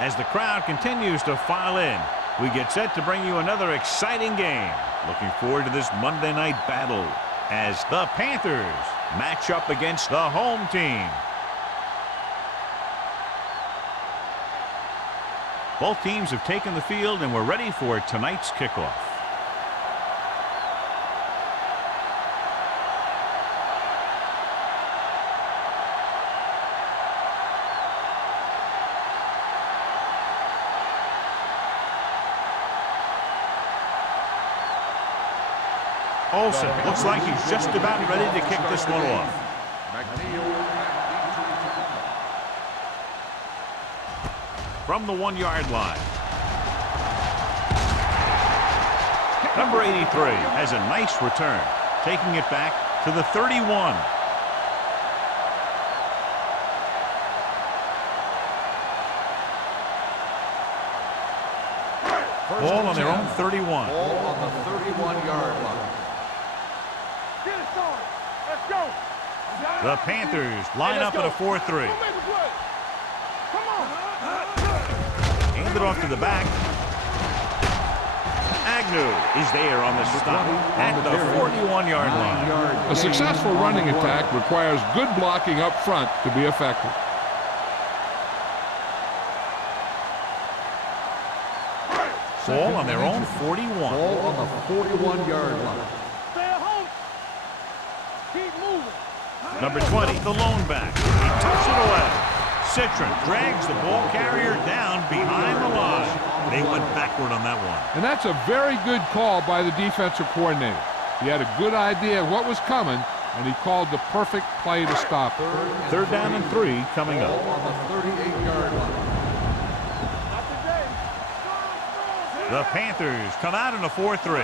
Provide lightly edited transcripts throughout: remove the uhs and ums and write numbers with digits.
As the crowd continues to file in, we get set to bring you another exciting game. Looking forward to this Monday night battle as the Panthers match up against the home team. Both teams have taken the field and we're ready for tonight's kickoff. Olsen looks like he's just about ready to kick this one off. From the 1-yard line. Number 83 has a nice return, taking it back to the 31. Ball on their own 31. Ball on the 31-yard line. The Panthers line up at a 4-3. Hand it off to the back. Agnew is there on the stop at the 41-yard line. A successful running attack requires good blocking up front to be effective. Ball on their own 41. Ball on the 41-yard line. Number 20, the lone back. He tucks it away. Citron drags the ball carrier down behind the line. They went backward on that one. And that's a very good call by the defensive coordinator. He had a good idea of what was coming, and he called the perfect play to stop it. Third down and 3 coming up. Ball on the 38-yard line. The Panthers come out in a 4-3.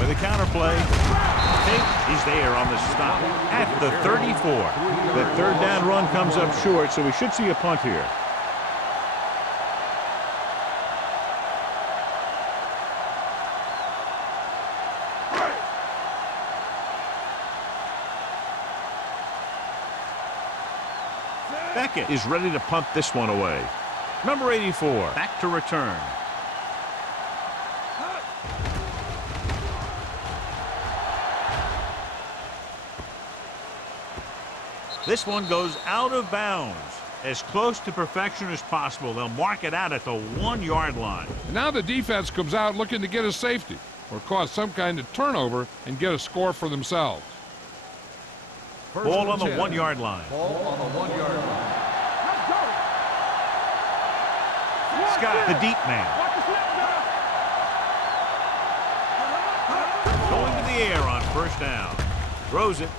With a counterplay. Fink is there on the stop at the 34. The third down run comes up short, so we should see a punt here. Beckett is ready to punt this one away. Number 84 back to return. This one goes out of bounds. As close to perfection as possible. They'll mark it out at the 1-yard line. And now the defense comes out looking to get a safety or cause some kind of turnover and get a score for themselves. Ball on the 1-yard line. Ball on the 1-yard line. Scott, the deep man. Going to the air on first down. Throws it.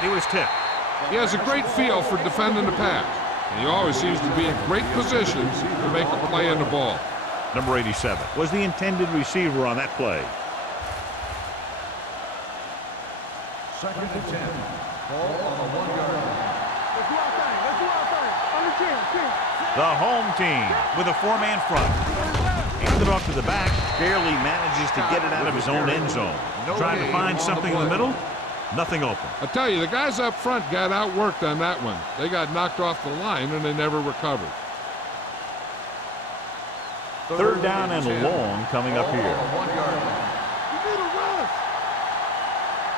He was tipped. He has a great feel for defending the pass, and he always seems to be in great positions to make a play on the ball. Number 87 was the intended receiver on that play. Second and 10. Ball on the 1-yard line. The home team with a 4-man front. Handed off to the back. Barely manages to get it out of his own end zone. Trying to find something in the middle. Nothing open. I tell you, the guys up front got outworked on that one. They got knocked off the line, and they never recovered. Third down and long coming up here.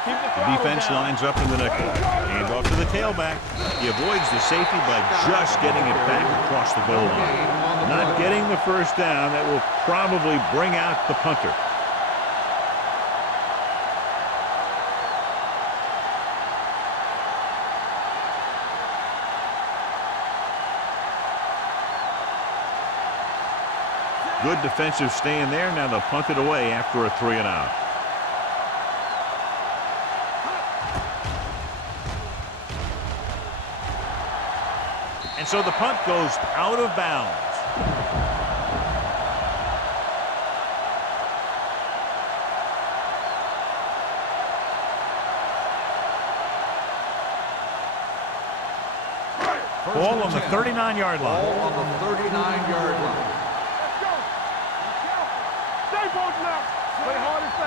The defense lines up in the nickel. Hand off to the tailback. He avoids the safety by just getting it back across the goal line. Not getting the first down. That will probably bring out the punter. Good defensive stand there. Now they'll punt it away after a 3-and-out. And so the punt goes out of bounds. Ball on the 39-yard line. Ball on the 39-yard line.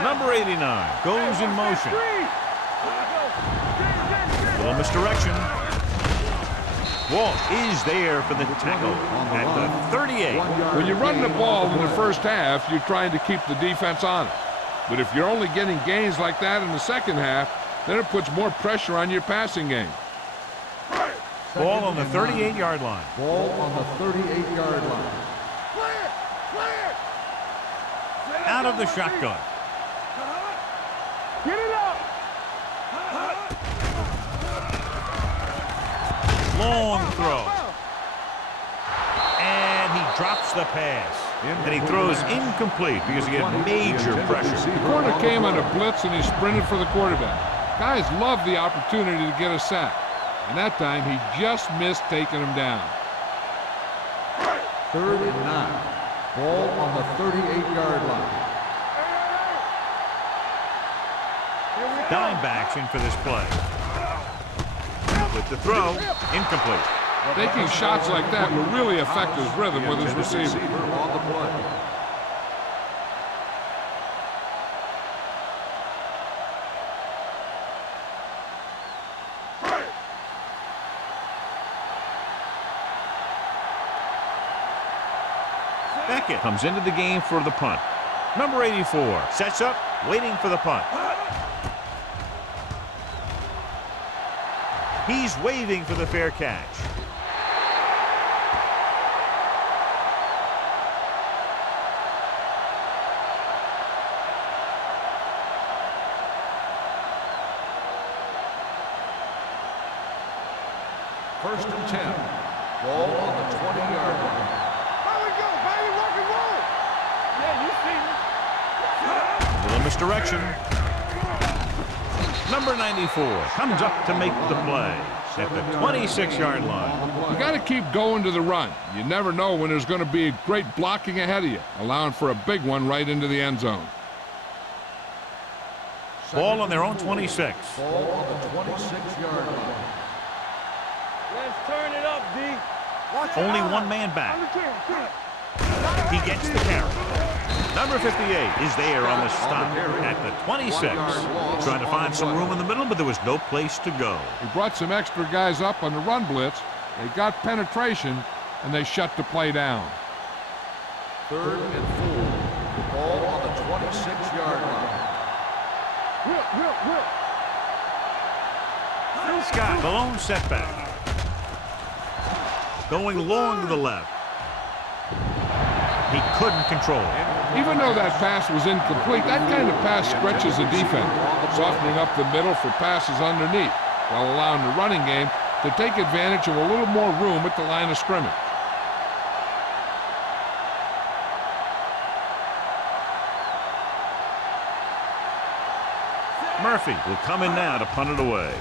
Number 89 goes in motion. Little misdirection. Ball is there for the tackle at the 38. When you're running the ball in the first half, you're trying to keep the defense honest. But if you're only getting gains like that in the second half, then it puts more pressure on your passing game. Ball on the 38-yard line. Ball on the 38-yard line. Out of the shotgun. Get it up. Long throw. And he drops the pass. And he throws incomplete because he had major pressure. The corner came on a blitz and he sprinted for the quarterback. Guys love the opportunity to get a sack. And that time he just missed taking him down. 3rd and 9. Ball on the 38-yard line. Dimebacks in for this play. With the throw, incomplete. Taking shots like that will really affect his rhythm with his receiver. On the play. Beckett comes into the game for the punt. Number 84 sets up, waiting for the punt. He's waving for the fair catch. First and 10. Ball on the 20-yard line. There we go, baby. Rock and roll. Yeah, you see me. A little misdirection. Number 94 comes up to make the play at the 26-yard line. You got to keep going to the run. You never know when there's going to be great blocking ahead of you, allowing for a big one right into the end zone. Ball on their own 26. Ball on the 26-yard line. Let's turn it up, D. Watch Only it. one man back. On the 10. He gets the carry. Number 58 is there on the stop at the 26. Trying to find some room in the middle, but there was no place to go. He brought some extra guys up on the run blitz. They got penetration, and they shut the play down. 3rd and 4. Ball on the 26-yard line. Scott, the lone setback. Going long to the left. He couldn't control it. Even though that pass was incomplete, that kind of pass stretches the defense, softening up the middle for passes underneath, while allowing the running game to take advantage of a little more room at the line of scrimmage. Murphy will come in now to punt it away.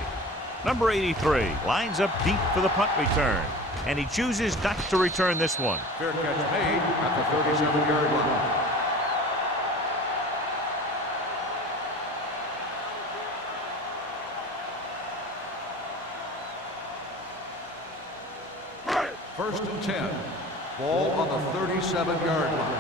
Number 83 lines up deep for the punt return, and he chooses not to return this one. Fair catch made at the 37-yard line. First and 10. Ball on the 37-yard line.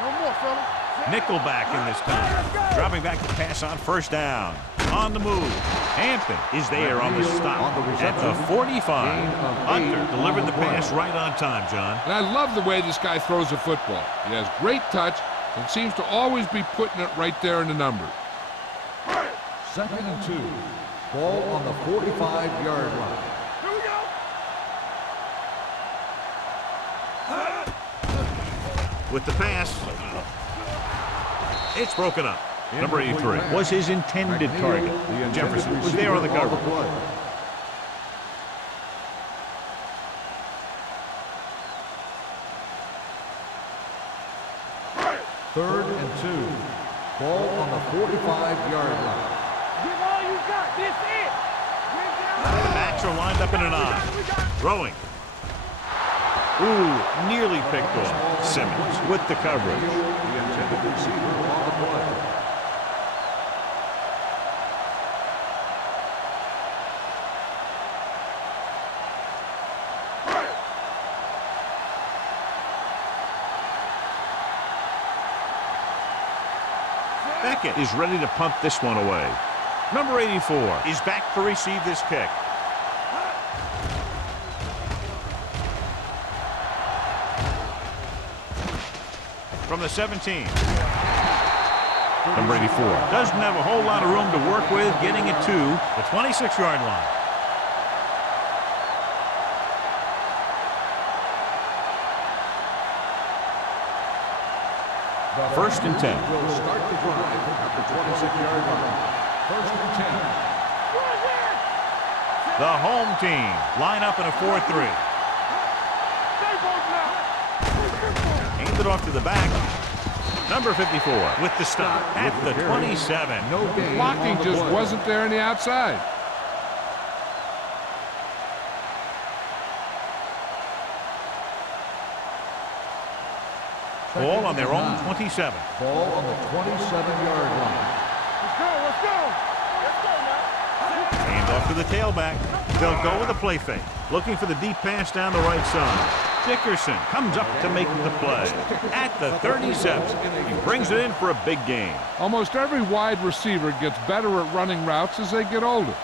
No more, fella. Nickelback in this time. Dropping back to pass on first down. On the move. Hampton is there on the stop at the 45. Hunter delivered the pass right on time, John. And I love the way this guy throws a football. He has great touch and seems to always be putting it right there in the numbers. 2nd and 2. Ball on the 45-yard line. Here we go. With the pass, it's broken up. Number 83 was his intended target. Jefferson was there on the cover. Third and 2. Ball on the 45-yard line. Give all you got. This it. The backs are lined up in an I. Throwing. Ooh, nearly picked off. Simmons with the coverage. The intended receiver on the play. Beckett is ready to punt this one away. Number 84 is back to receive this kick. from the 17. Number 84 doesn't have a whole lot of room to work with, getting it to the 26-yard line. First and 10. Will start the drive at the 26-yard line. First and 10. The home team line up in a 4-3. Aimed it off to the back. Number 54 with the stop at the 27. No gain. Blocking just wasn't there on the outside. Ball on their own 27. Ball on the 27-yard line. Let's go, let's go. Let's go now. Aimed off to the tailback. They'll go with a play fake. Looking for the deep pass down the right side. Dickerson comes up to make the play. At the 37. He brings it in for a big gain. Almost every wide receiver gets better at running routes as they get older,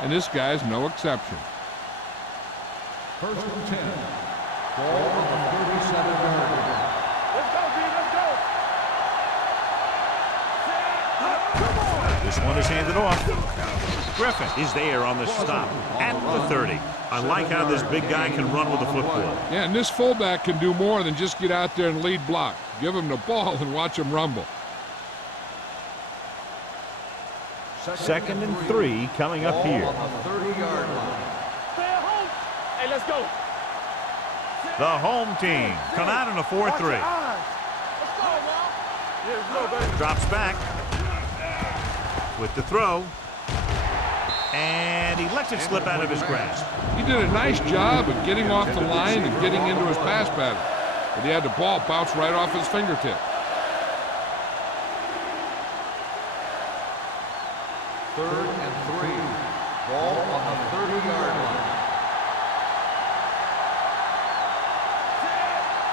and this guy's no exception. First and 10. Ball on the 37-yard line. Let's go, B, let's go. This one is handed off. Griffin is there on the stop at the 30. I like how this big guy can run with the football. Yeah, and this fullback can do more than just get out there and lead block. Give him the ball and watch him rumble. Second and 3 coming up here. On the 30-yard line. Stay at home. Hey, let's go. The home team come out in a 4-3. Let's go, now. Yeah, let's go, baby. Drops back with the throw. And he lets it slip out of his grasp. He did a nice job of getting off the line and getting into his pass pattern, but he had the ball bounce right off his fingertip. Third and 3. Ball on the 30-yard line.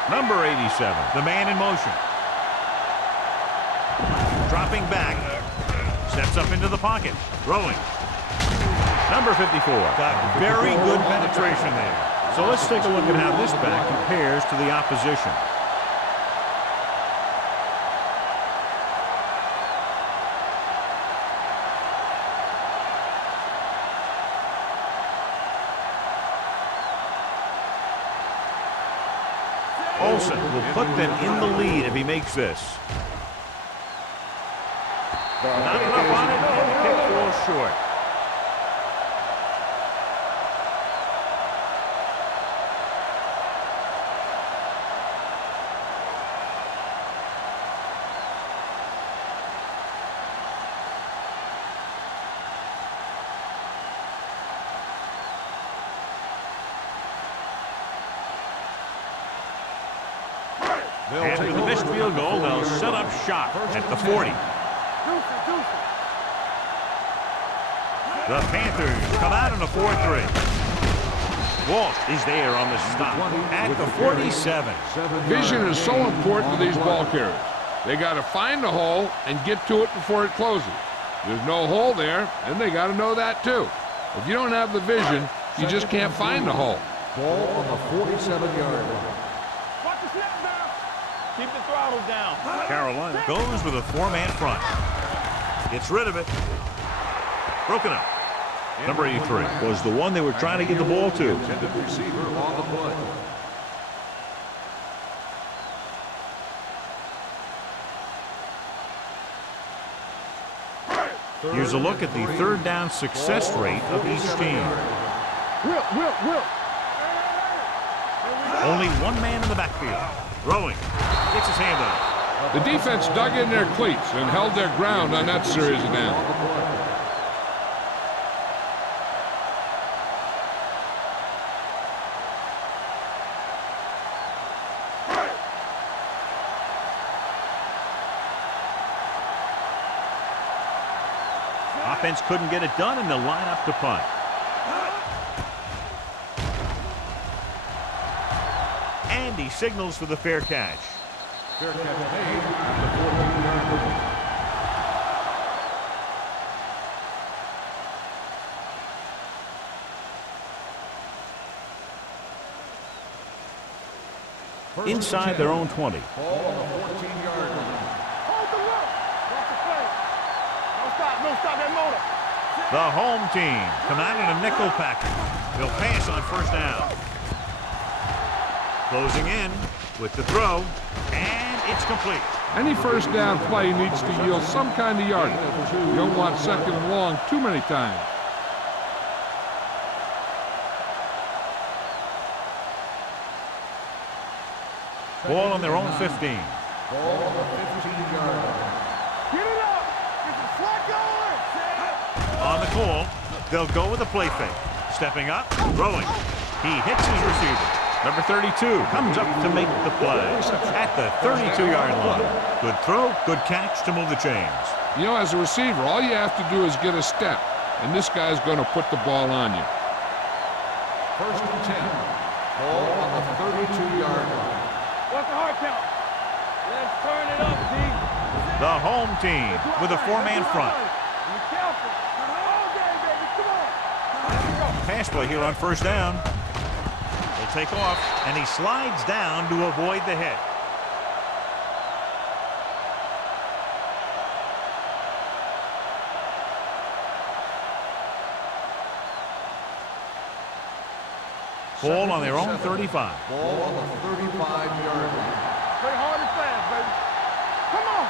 Number 87, the man in motion. Dropping back. Steps up into the pocket. Throwing. Number 54 got very good penetration there. So let's take a look at how this back compares to the opposition. Olsen will put them in the lead if he makes this. Not enough on it, and the kick falls short. After the missed field goal, they'll set up shop at the 40. The Panthers come out in a 4-3. Walsh is there on the stop at the 47. Vision is so important to these ball carriers. They got to find the hole and get to it before it closes. There's no hole there, and they got to know that too. If you don't have the vision, you just can't find the hole. Ball on the 47-yard line. Watch the snap down. Keep the throttle down. Carolina goes with a 4-man front. Gets rid of it. Broken up. Number 83 was the one they were trying to get the ball to. Intended receiver on the play. Here's a look at the third down success rate of each team. Will. Only one man in the backfield. Throwing. Gets his hand up. The defense dug in their cleats and held their ground on that series of downs. Offense couldn't get it done, and they'll line up to punt. And he signals for the fair catch. Fair catch made at the 14-yard line. inside their own 20. Ball on the 14-yard line. Hold the look. Watch the play. Don't stop that motor. The home team come out in a nickel package. They'll pass on first down. Closing in with the throw, and it's complete. Any first down play needs to yield some kind of yardage. You don't want second and long too many times. Ball on their own 15. Ball on the 15-yard line. Get it up. Get the flat going. On the call, they'll go with a play fake. Stepping up, throwing. He hits his receiver. Number 32 comes up to make the play at the 32-yard line. Good throw, good catch to move the chains. You know, as a receiver, all you have to do is get a step, and this guy's going to put the ball on you. First and 10. Ball on the 32-yard line. What's the hard count? Let's turn it up, D. The home team with a four-man front. Be careful. All day, baby. Come on. Pass play here on first down. He'll take off, and he slides down to avoid the hit. Ball on their own 35. Ball on the 35-yard line. Play hard and fast, baby. Come on.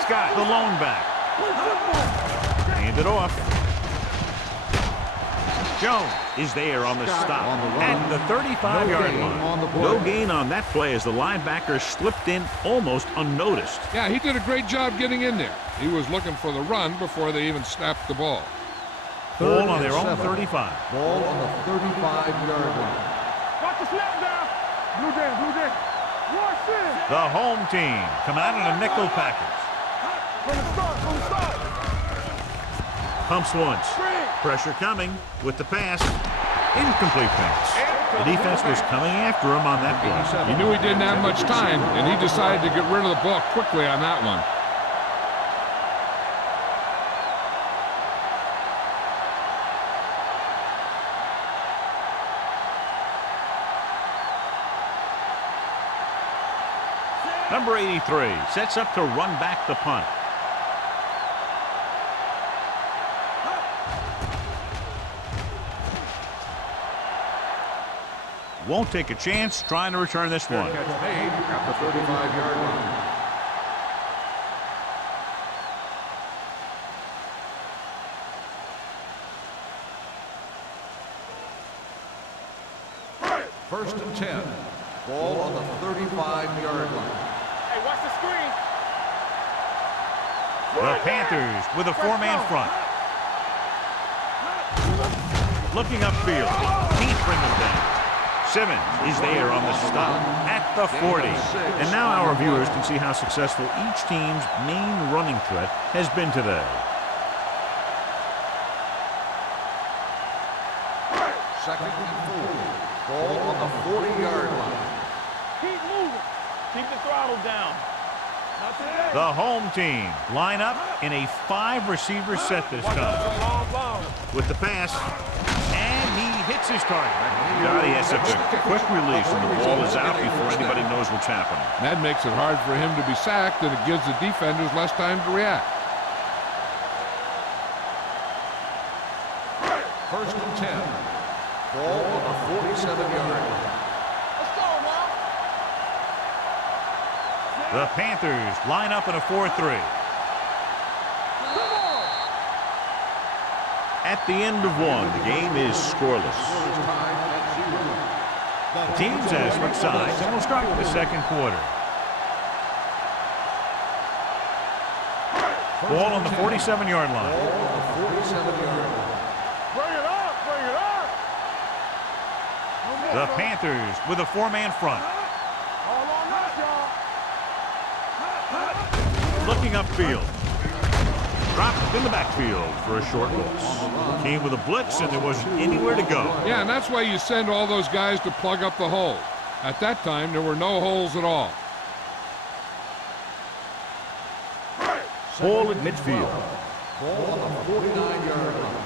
Scott, the lone back. Hand it off. Jones is there on the stop at the 35-yard line. No gain on that play as the linebacker slipped in almost unnoticed. Yeah, he did a great job getting in there. He was looking for the run before they even snapped the ball. Ball on their own 35. Ball on the 35-yard line. Watch the snap down. Blue day. Watch this. The home team come out in a nickel package. From the start. Pumps once. Pressure coming with the pass. Incomplete pass. The defense was coming after him on that play. He knew he didn't have much time, and he decided to get rid of the ball quickly on that one. Number 83 sets up to run back the punt. Won't take a chance trying to return this one. Catch made at the 35-yard line. First and 10. Ball on the 35-yard line. Hey, watch the screen. The Panthers with a four-man front. Looking upfield. Can't bring them down. Simmons is there on the stop at the 40. And now our viewers can see how successful each team's main running threat has been today. Second and 4. Ball on the 40-yard line. Keep moving. Keep the throttle down. Not today. The home team line up in a 5-receiver set this time. Long ball. With the pass, and he hits his target. God, he has such a quick release, and the ball is out before anybody knows what's happening. That makes it hard for him to be sacked, and it gives the defenders less time to react. First and 10. Ball on the 47-yard line. Let's go, man. The Panthers line up in a 4-3. At the end of one, the game is scoreless. The teams have switched sides, and we'll start with the second quarter. Ball on the 47-yard line. Ball on the 47-yard line. Bring it up. The Panthers with a four-man front. All on us, y'all. Looking upfield. Dropped in the backfield for a short loss. Came with a blitz, and there wasn't anywhere to go. Yeah, and that's why you send all those guys to plug up the hole. At that time, there were no holes at all. Ball at midfield. Ball on the 49-yard line.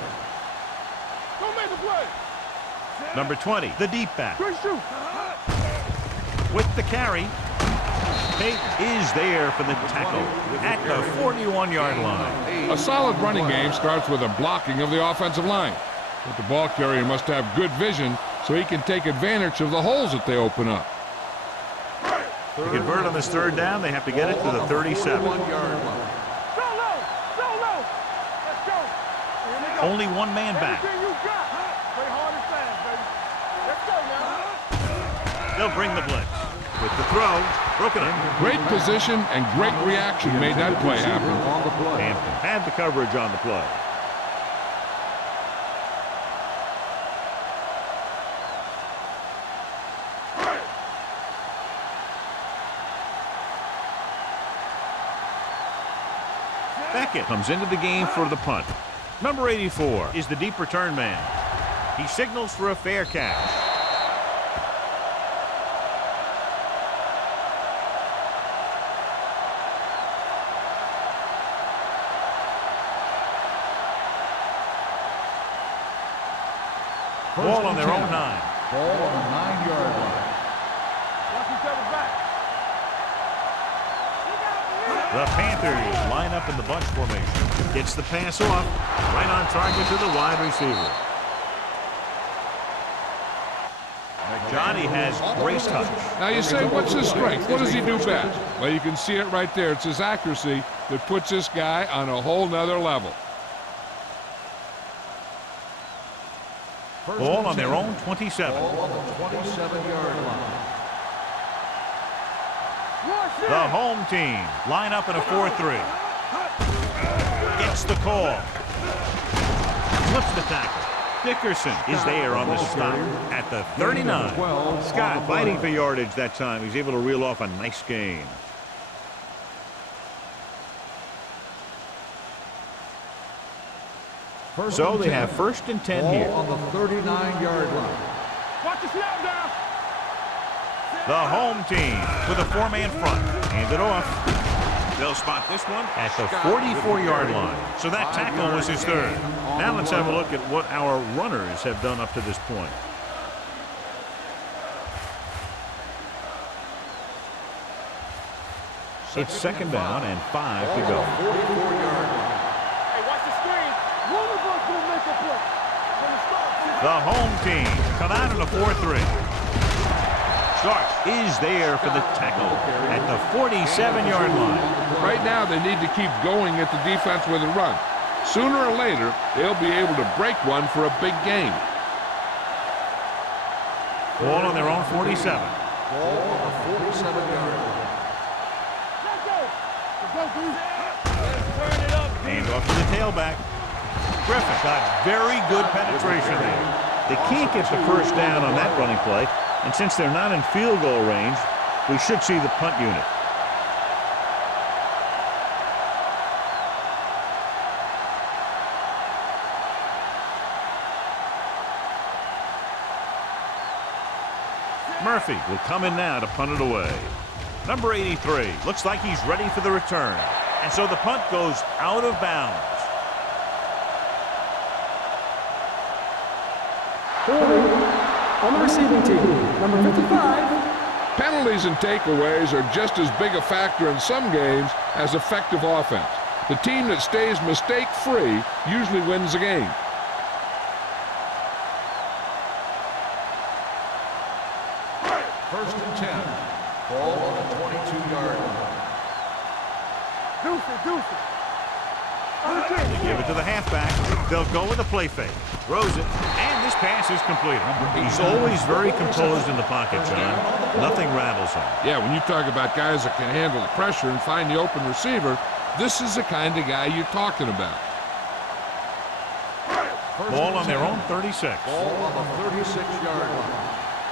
Don't make a play. Number 20, the deep back. Good shoot. with the carry. Tate is there for the tackle at the 41-yard line. A solid running game starts with a blocking of the offensive line. But the ball carrier must have good vision so he can take advantage of the holes that they open up. To convert on this third down, they have to get it to the 37. Only one man back. They'll bring the blitz. With the throw, broken up. Great position and great reaction made that play happen. Hampton had the coverage on the play. Beckett comes into the game for the punt. Number 84 is the deep return man. He signals for a fair catch. Ball on their own 9. Ball on the 9-yard line. The Panthers line up in the bunch formation. Gets the pass off. Right on target to the wide receiver. Johnny has great touch. Now you say, what's his strength? What does he do best? Well, you can see it right there. It's his accuracy that puts this guy on a whole nother level. Ball on their own 27. Ball on the 27-yard line. The home team line up in a 4-3. Gets the call. Flips the tackle. Dickerson is there on the stop at the 39. Scott fighting for yardage that time. He's able to reel off a nice gain. So they have 1st and 10 here. On the 39-yard line. Watch the snap down. The home team with a 4-man front. Hand it off. They'll spot this one at the 44-yard line. So that tackle was his 3rd. Now let's have a look at what our runners have done up to this point. It's 2nd down and 5 to go. 44-yard line. Hey, watch the screen. One of us will make a play. When it starts, The home team come out in a 4-3. Starks is there for the tackle at the 47-yard line. Right now, they need to keep going at the defense with a run. Sooner or later, they'll be able to break one for a big game. Ball on their own 47. Ball on the 47-yard line. let's go. Let's go, dude. Let's turn it up. Hand off to the tailback. Griffin got very good penetration there. They can't get the 1st down on that running play. And since they're not in field goal range, we should see the punt unit. Murphy will come in now to punt it away. Number 83 looks like he's ready for the return. And so the punt goes out of bounds. On the receiving team, number 55. Penalties and takeaways are just as big a factor in some games as effective offense. The team that stays mistake-free usually wins the game. First and 10. Ball on the 22-yard line. Deuce it. They give it to the halfback. They'll go with a play fake. Throws it, and this pass is completed. He's always very composed in the pocket, John. Nothing rattles him. Yeah, when you talk about guys that can handle the pressure and find the open receiver, this is the kind of guy you're talking about. Ball on their own 36. Ball on the 36-yard line.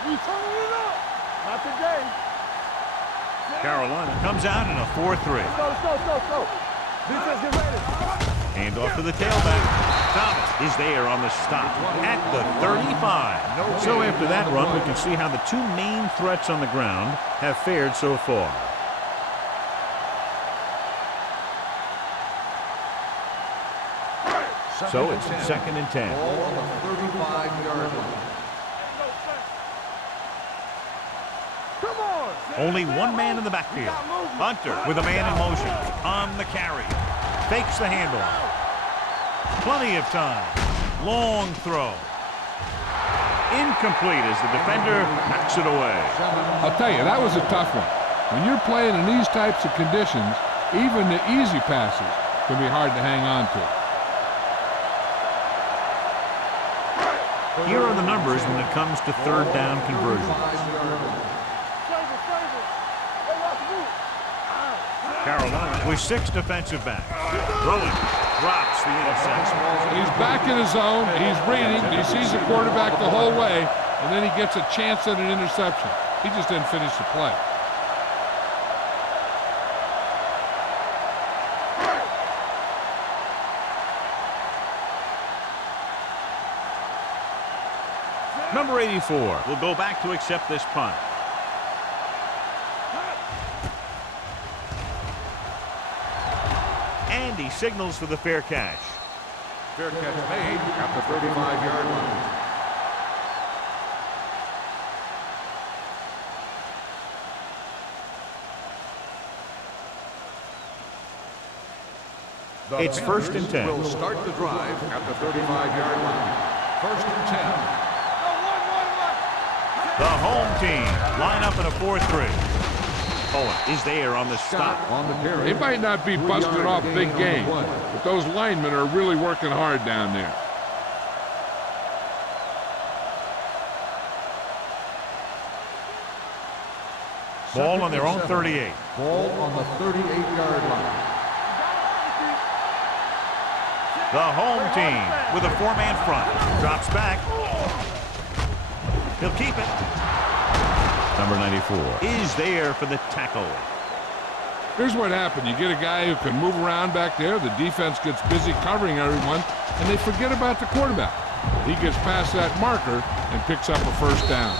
We turning it up. Not today. Carolina comes out in a 4-3. Go. Defense, get ready. Hand off to the tailback. Thomas is there on the stop at the 35. So after that run, we can see how the 2 main threats on the ground have fared so far. So it's 2nd and 10. Ball on the 35-yard line. Only one man in the backfield. Hunter with a man in motion on the carry. Fakes the handoff. Plenty of time. Long throw. Incomplete as the defender knocks it away. I'll tell you, that was a tough one. When you're playing in these types of conditions, even the easy passes can be hard to hang on to. Here are the numbers when it comes to third down conversions. Carolina with 6 defensive backs. Throwing. Drops the interception. He's back in his zone. He's reading. He sees the quarterback the whole way, and then he gets a chance at an interception. He just didn't finish the play. Number 84 will go back to accept this punt. And he signals for the fair catch. Fair catch made at the 35-yard line. It's 1st and 10. Will start the drive at the 35-yard line. 1st and 10. The home team line up in a 4-3. Owen is there on the stop. On the carry. They might not be busting off big game, but those linemen are really working hard down there. Ball on their own 38. Ball on the 38-yard line. The home team with a 4-man front. Drops back. He'll keep it. Number 94 is there for the tackle. Here's what happened. You get a guy who can move around back there. The defense gets busy covering everyone, and they forget about the quarterback. He gets past that marker and picks up a 1st down.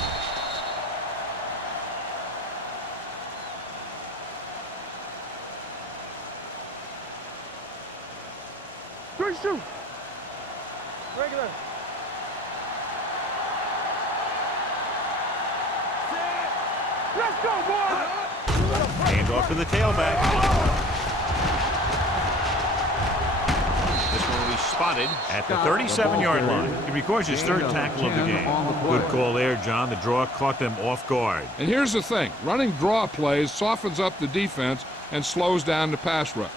Regular. Let's go, boys! Hand off to the tailback. This one will be spotted at the 37-yard line. It records his 3rd tackle of the game. Good call there, John. The draw caught them off guard. And here's the thing. Running draw plays softens up the defense and slows down the pass rush.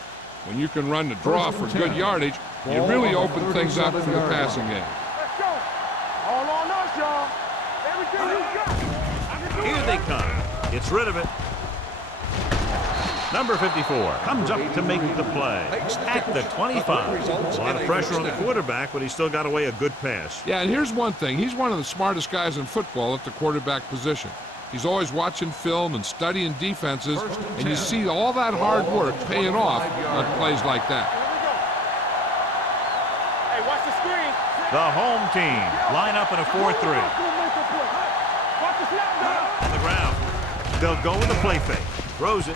When you can run the draw for good yardage, you really open things up for the passing game. Let's go! All on us, y'all! Everything you got! Here they come. Gets rid of it. Number 54 comes up to make the play at the 25. A lot of pressure on the quarterback, but he still got away a good pass. Yeah, and here's one thing. He's one of the smartest guys in football at the quarterback position. He's always watching film and studying defenses, and you see all that hard work paying off on plays like that. Hey, watch the screen. The home team line up in a 4-3. Watch the snap down. On the ground. They'll go with a play fake. Throws it.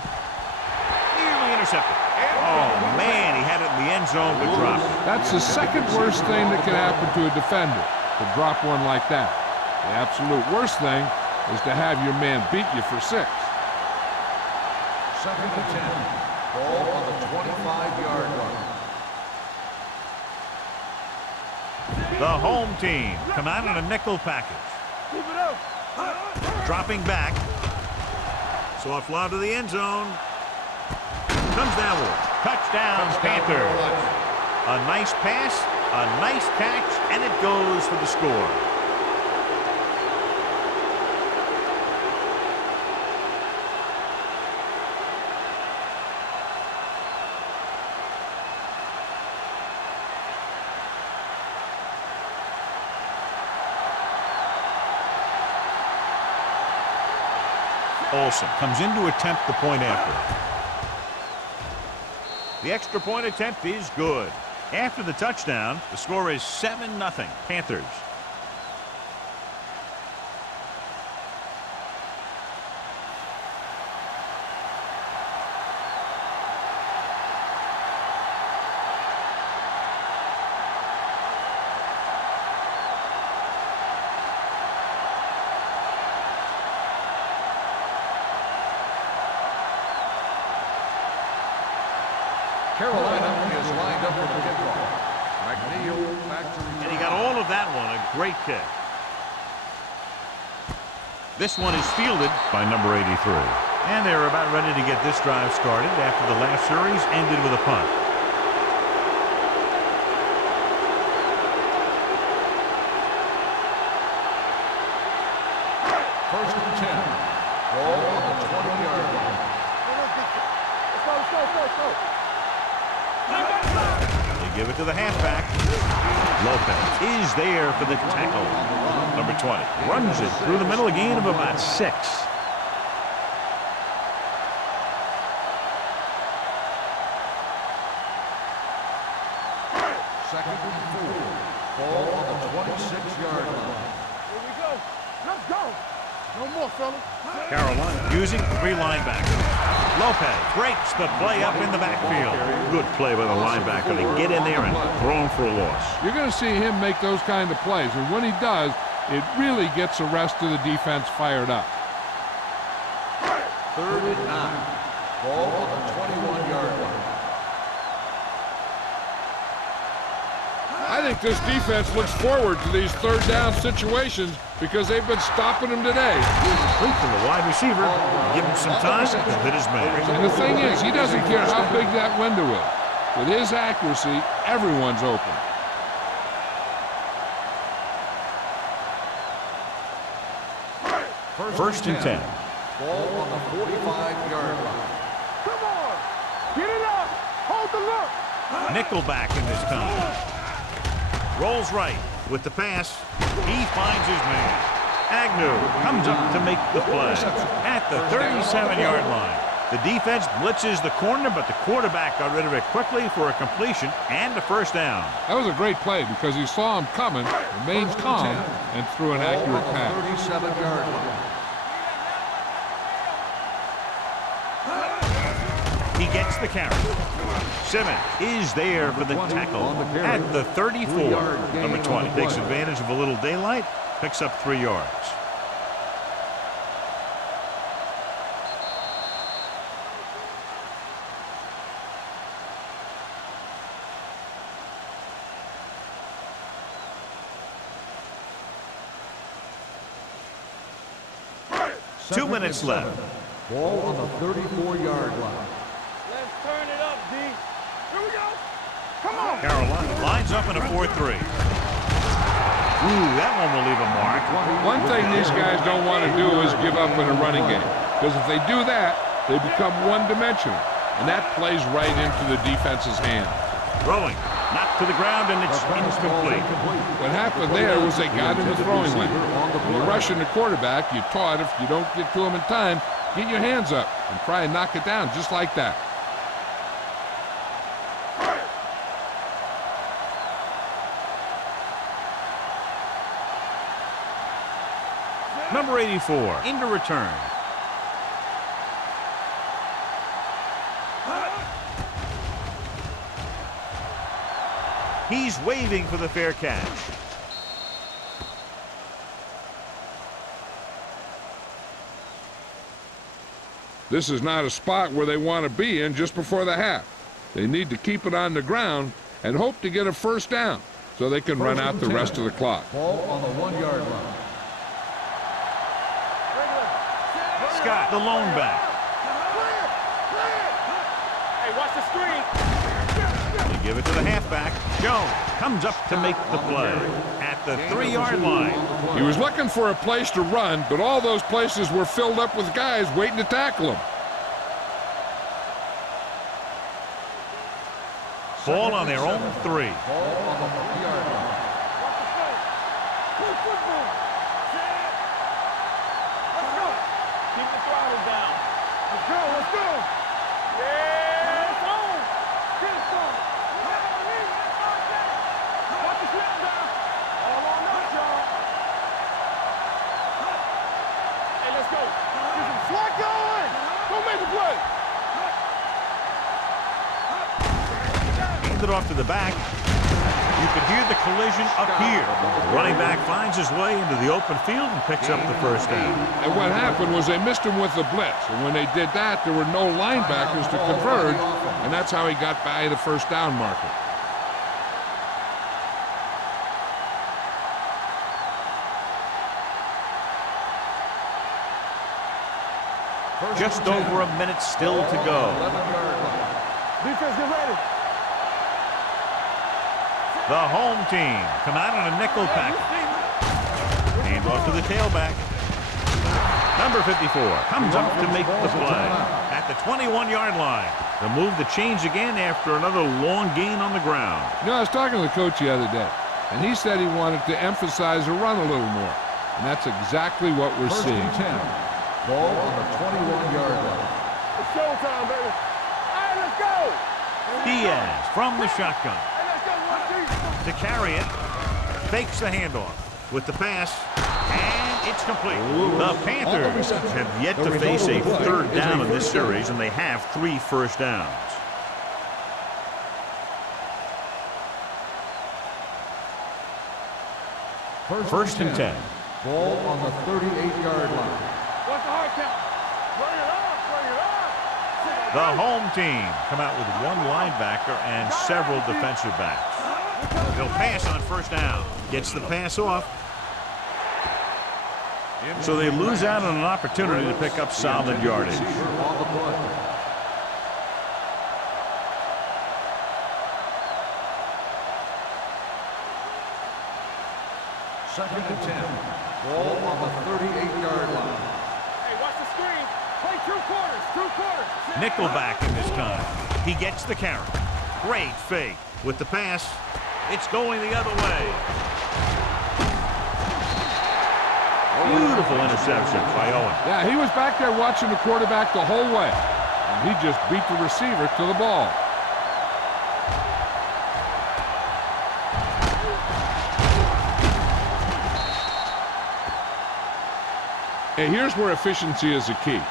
Nearly intercepted. Oh, man, he had it in the end zone but dropped it. That's the second worst thing that can happen to a defender, to drop one like that. The absolute worst thing is to have your man beat you for 6. 2nd and 10. Ball on the 25-yard line. The home team come out in a nickel package. Keep it up. Dropping back. Soft lob to the end zone. Comes downward. Touchdown, Panthers. A nice pass, a nice catch, and it goes for the score. Olsen comes in to attempt the point after. The extra point attempt is good. After the touchdown, the score is 7-0 Panthers. Carolina is lined up for the kickoff. McNeil back to And he got all of that one. A great kick. This one is fielded by number 83. And they're about ready to get this drive started after the last series ended with a punt. first and 10. Ball on the 20-yard line. They give it to the halfback. Lopez is there for the tackle. Number 20 runs it through the middle, a gain of about 6. Second and 4. Ball on the 26-yard line. Here we go. Let's go. No more, fella. Carolina using 3 linebackers. Lopez breaks the play up in the backfield. Good play by the linebacker to get in there and throw him for a loss. You're going to see him make those kind of plays, and when he does, it really gets the rest of the defense fired up. Third and 9. Ball on the 21-yard line. I think this defense looks forward to these third down situations because they've been stopping them today. Complete to the wide receiver. Give him some time to hit his man. And the thing is, he doesn't care how big that window is. With his accuracy, everyone's open. First and 10. Ball on the 45-yard line. Come on. Get it up. Hold the look. Nickelback in this time. Rolls right with the pass. He finds his man. Agnew comes up to make the play at the 37-yard line. The defense blitzes the corner, but the quarterback got rid of it quickly for a completion and a first down. That was a great play because he saw him coming, remained calm, and threw an accurate pass. 37-yard line. He gets the carry. Simmons is there for the tackle at the 34. Number 20 takes advantage of a little daylight, picks up 3 yards. Two minutes left. Ball on the 34-yard line. Let's turn it up, D. Here we go. Come on. Carolina lines up in a 4-3. Ooh, that one will leave a mark. One thing these guys don't want to do is give up in a running game. Because if they do that, they become one-dimensional. And that plays right into the defense's hand. Throwing, knocked to the ground, and it's incomplete. What happened there was they got in the throwing lane. When you're rushing the quarterback, you're taught if you don't get to him in time, get your hands up and try and knock it down just like that. Number 84, into return. He's waving for the fair catch. This is not a spot where they want to be in just before the half. They need to keep it on the ground and hope to get a first down so they can run out the rest of the clock. Ball on the 1-yard line. Scott, the lone back. Hey, watch the screen. They give it to the halfback. Jones comes up to make the play at the 3-yard line. He was looking for a place to run, but all those places were filled up with guys waiting to tackle him. Ball on their own 3. Ball on the 3-yard line. Let's go. Keep the throttle down. Let's go. Let's go. Yeah, it's on. Get it on. Watch the slip down. All on us, y'all. Hey, let's go. Get some slack going. Go make the play. Hand it off to the back. You could hear the collision up here. The running back finds his way into the open field and picks up the first down. And what happened was they missed him with the blitz. And when they did that, there were no linebackers to converge, and that's how he got by the first down marker. Just over a minute still to go. Defense, get ready. The home team come out in a nickel package. Hand off to the tailback. Number 54 comes up to make the play at the 21-yard line. The move to change again after another long gain on the ground. You know, I was talking to the coach the other day, and he said he wanted to emphasize the run a little more. And that's exactly what we're seeing. 10. Ball on the 21-yard line. It's showtime, baby. All right, let's go. Diaz from the shotgun. Hey, let's go, 1-2. To carry it, fakes the handoff with the pass, and it's complete. The Panthers have yet to face a third down in this series, and they have 3 first downs. First and 10. Ball on the 38-yard line. What's the hard count? Bring it up, bring it up. The home team come out with 1 linebacker and several defensive backs. They'll pass on first down. Gets the pass off. So they lose out on an opportunity to pick up solid yardage. On the play. Second and 10. Ball on the 38-yard line. Hey, watch the screen. Play 2 quarters, 2 quarters. Nickelback in this time. He gets the carry. Great fake. With the pass, it's going the other way. Beautiful interception by Owen. Yeah, he was back there watching the quarterback the whole way. And he just beat the receiver to the ball. Hey, here's where efficiency is the key.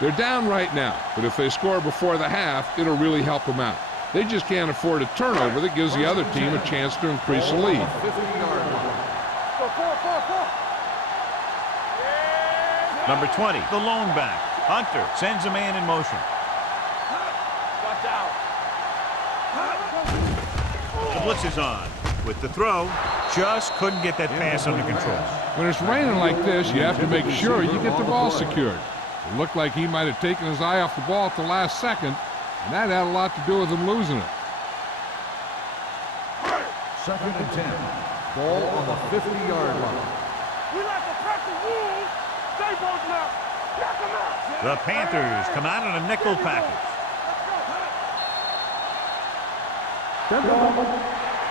They're down right now, but if they score before the half, it'll really help them out. They just can't afford a turnover that gives the other team a chance to increase the lead. 50-yard line. Go, 4. Number 20, the lone back. Hunter sends a man in motion. Watch out. The blitz is on. With the throw, just couldn't get that pass under control. When it's raining like this, you have to make sure you get the ball secured. It looked like he might have taken his eye off the ball at the last second, and that had a lot to do with him losing it. Second and 10. Ball on the 50-yard line. We like to press the rules. Stay both now. Check them out. The Panthers come out in a nickel package. Dead ball.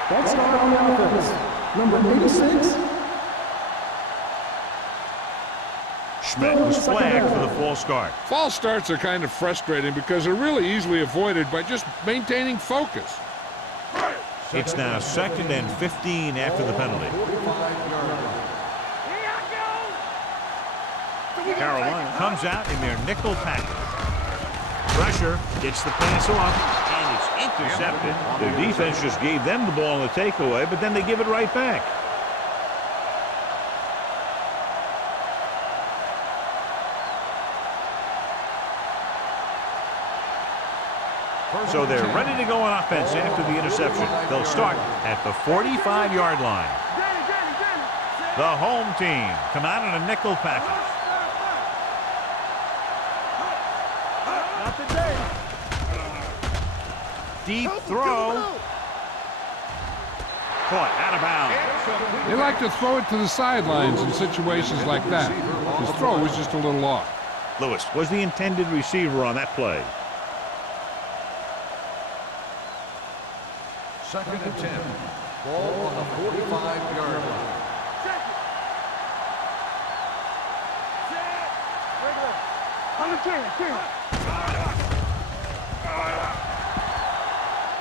False start on the offense. Number 86. Schmidt was flagged for the false start. False starts are kind of frustrating because they're really easily avoided by just maintaining focus. It's now 2nd and 15 after the penalty. 45-yard line. Here I go. Carolina comes out in their nickel package. Pressure, gets the pass off, and it's intercepted. Their defense just gave them the ball in the takeaway, but then they give it right back. So they're ready to go on offense after the interception. They'll start at the 45-yard line. The home team come out in a nickel package. Not today. Deep throw. Caught out of bounds. They like to throw it to the sidelines in situations like that. His throw was just a little off. Lewis was the intended receiver on that play. Second and 10. Ball on the 45-yard line. Check it. Set. Regular. On the 10.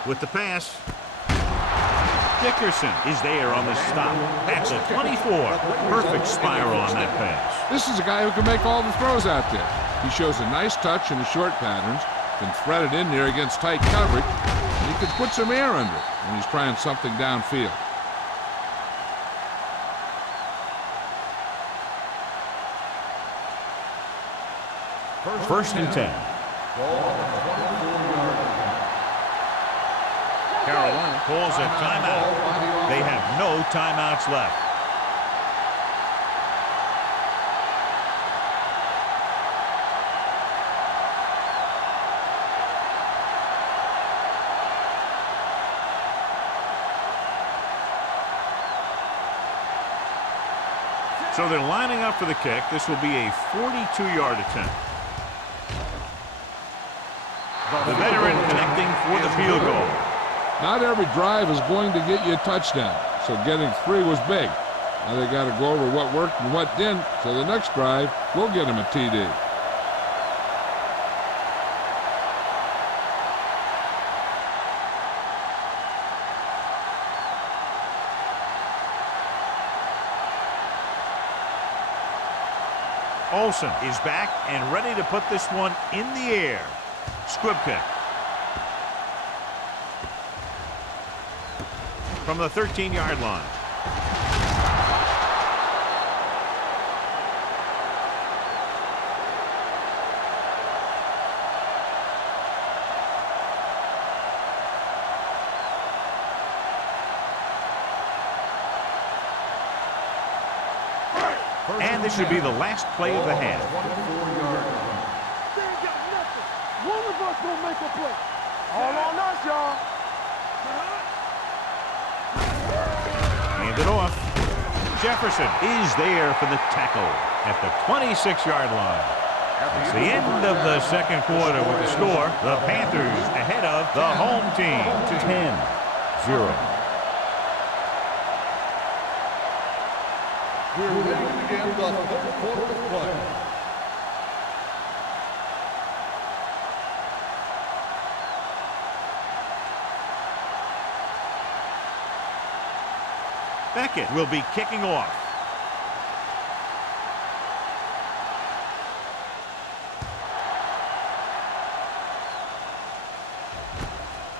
With the pass. Dickerson is there on the stop. That's a 24. Perfect spiral on that pass. This is a guy who can make all the throws out there. He shows a nice touch in the short patterns, can thread it in there against tight coverage, and he could put some air under it when he's trying something downfield. First and 10. Carolina calls a timeout. They have no timeouts left. So they're lining up for the kick. This will be a 42-yard attempt. The veteran connecting for the field goal. Not every drive is going to get you a touchdown, so getting 3 was big. Now they got to go over what worked and what didn't, so the next drive will get him a TD. Olsen is back and ready to put this one in the air. Squib kick. From the 13-yard line. And this should be the last play of the half. They ain't got nothing. One of us gonna make a play. All on us, y'all. Hand it off. Jefferson is there for the tackle at the 26-yard line. It's the end of the second quarter with the score. The Panthers ahead of the home team. 10-0. We're ready to begin the third quarter of play. Beckett will be kicking off.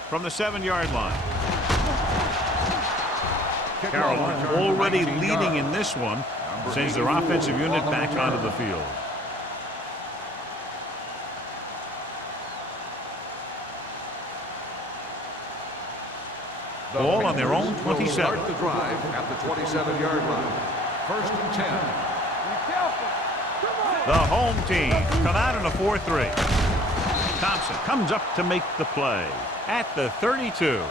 From the 7-yard line. Carolina already leading in this one, sends their offensive unit back onto the field. Ball on their own 27. Start the drive at the 27-yard line. First and 10. Be careful. Come on. The home team come out in a 4-3. Thompson comes up to make the play at the 32.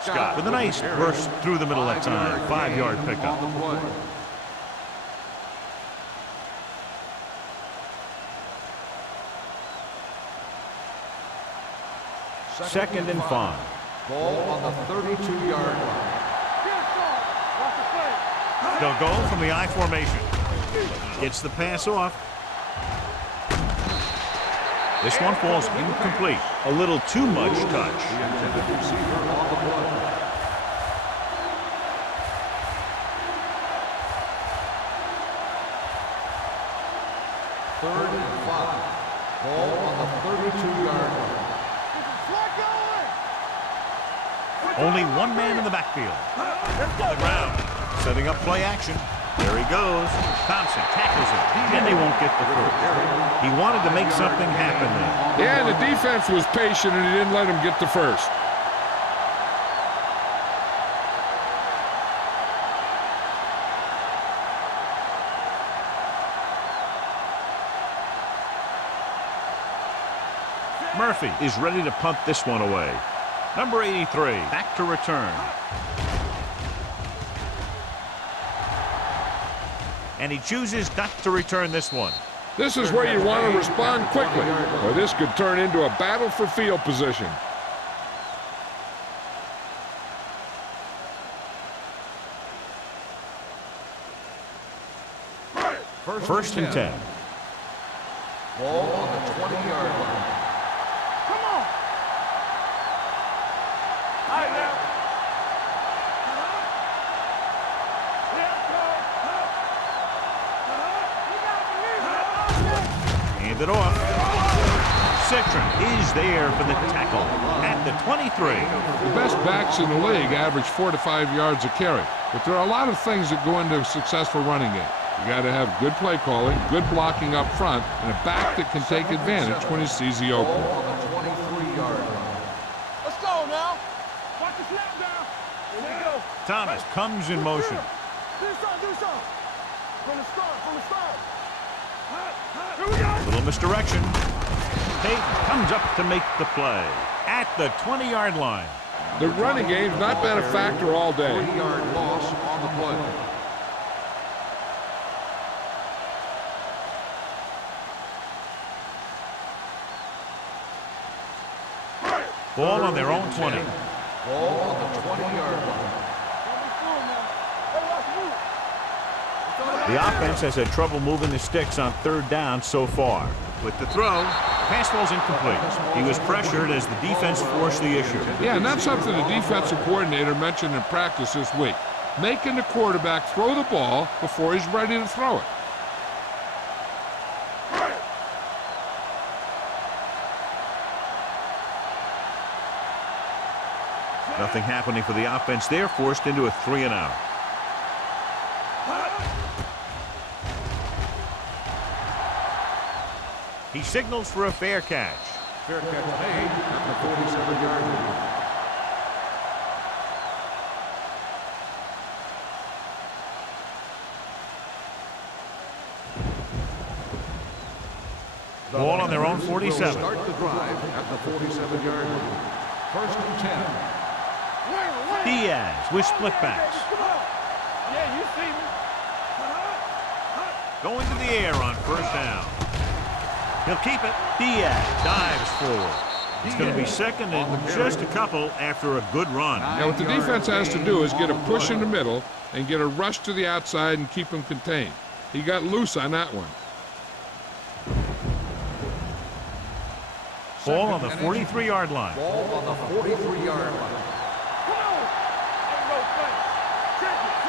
Scott with a nice burst through the middle that time. 5-yard pickup. Second and 5. Ball on the 32-yard line. Get on. Watch the play. They'll go from the I formation. Gets the pass off. This one falls incomplete. A little too much touch. The intended receiver on the play. Third and 5. Ball on the 32-yard line. Slide going. Only one man in the backfield. On the ground. Setting up play action. There he goes. Thompson tackles him, and they won't get the first. He wanted to make something happen there. Yeah, the defense was patient and he didn't let him get the first. Murphy is ready to punt this one away. Number 83, back to return. And he chooses not to return this one. This is where you want to respond quickly, or this could turn into a battle for field position. First and 10. Ball on the 20-yard line. Come on. All right, now. Let's go. Hand it off. Citron is there for the tackle at the 23. The best backs in the league average 4 to 5 yards a carry, but there are a lot of things that go into a successful running game. You got to have good play calling, good blocking up front, and a back that can take advantage when he sees the opening. Ball on the 23-yard line. Let's go now. Watch the snap down. Here we go. Thomas comes in motion. Do something. From the start. Here we go. Little misdirection. Peyton comes up to make the play at the 20-yard line. The running game's not been a factor all day. 3-yard loss on the play. Ball on their own 20. Ball on the 20-yard line. The offense has had trouble moving the sticks on third down so far. With the throw, pass ball's incomplete. He was pressured as the defense forced the issue. Yeah, and that's something the defensive coordinator mentioned in practice this week. Making the quarterback throw the ball before he's ready to throw it. Nothing happening for the offense there, forced into a 3-and-out. He signals for a fair catch. Fair catch made at the 47-yard line. Ball on their own 47. Start the drive at the 47-yard line. 1st and 10. Diaz with split backs. Yeah, you see me. Going to the air on 1st down. He'll keep it. Diaz dives forward. It's going to be second and just a couple after a good run. Now, what the defense has to do is get a push in the middle and get a rush to the outside and keep him contained. He got loose on that one. Ball on the 43-yard line. Ball on the 43-yard line.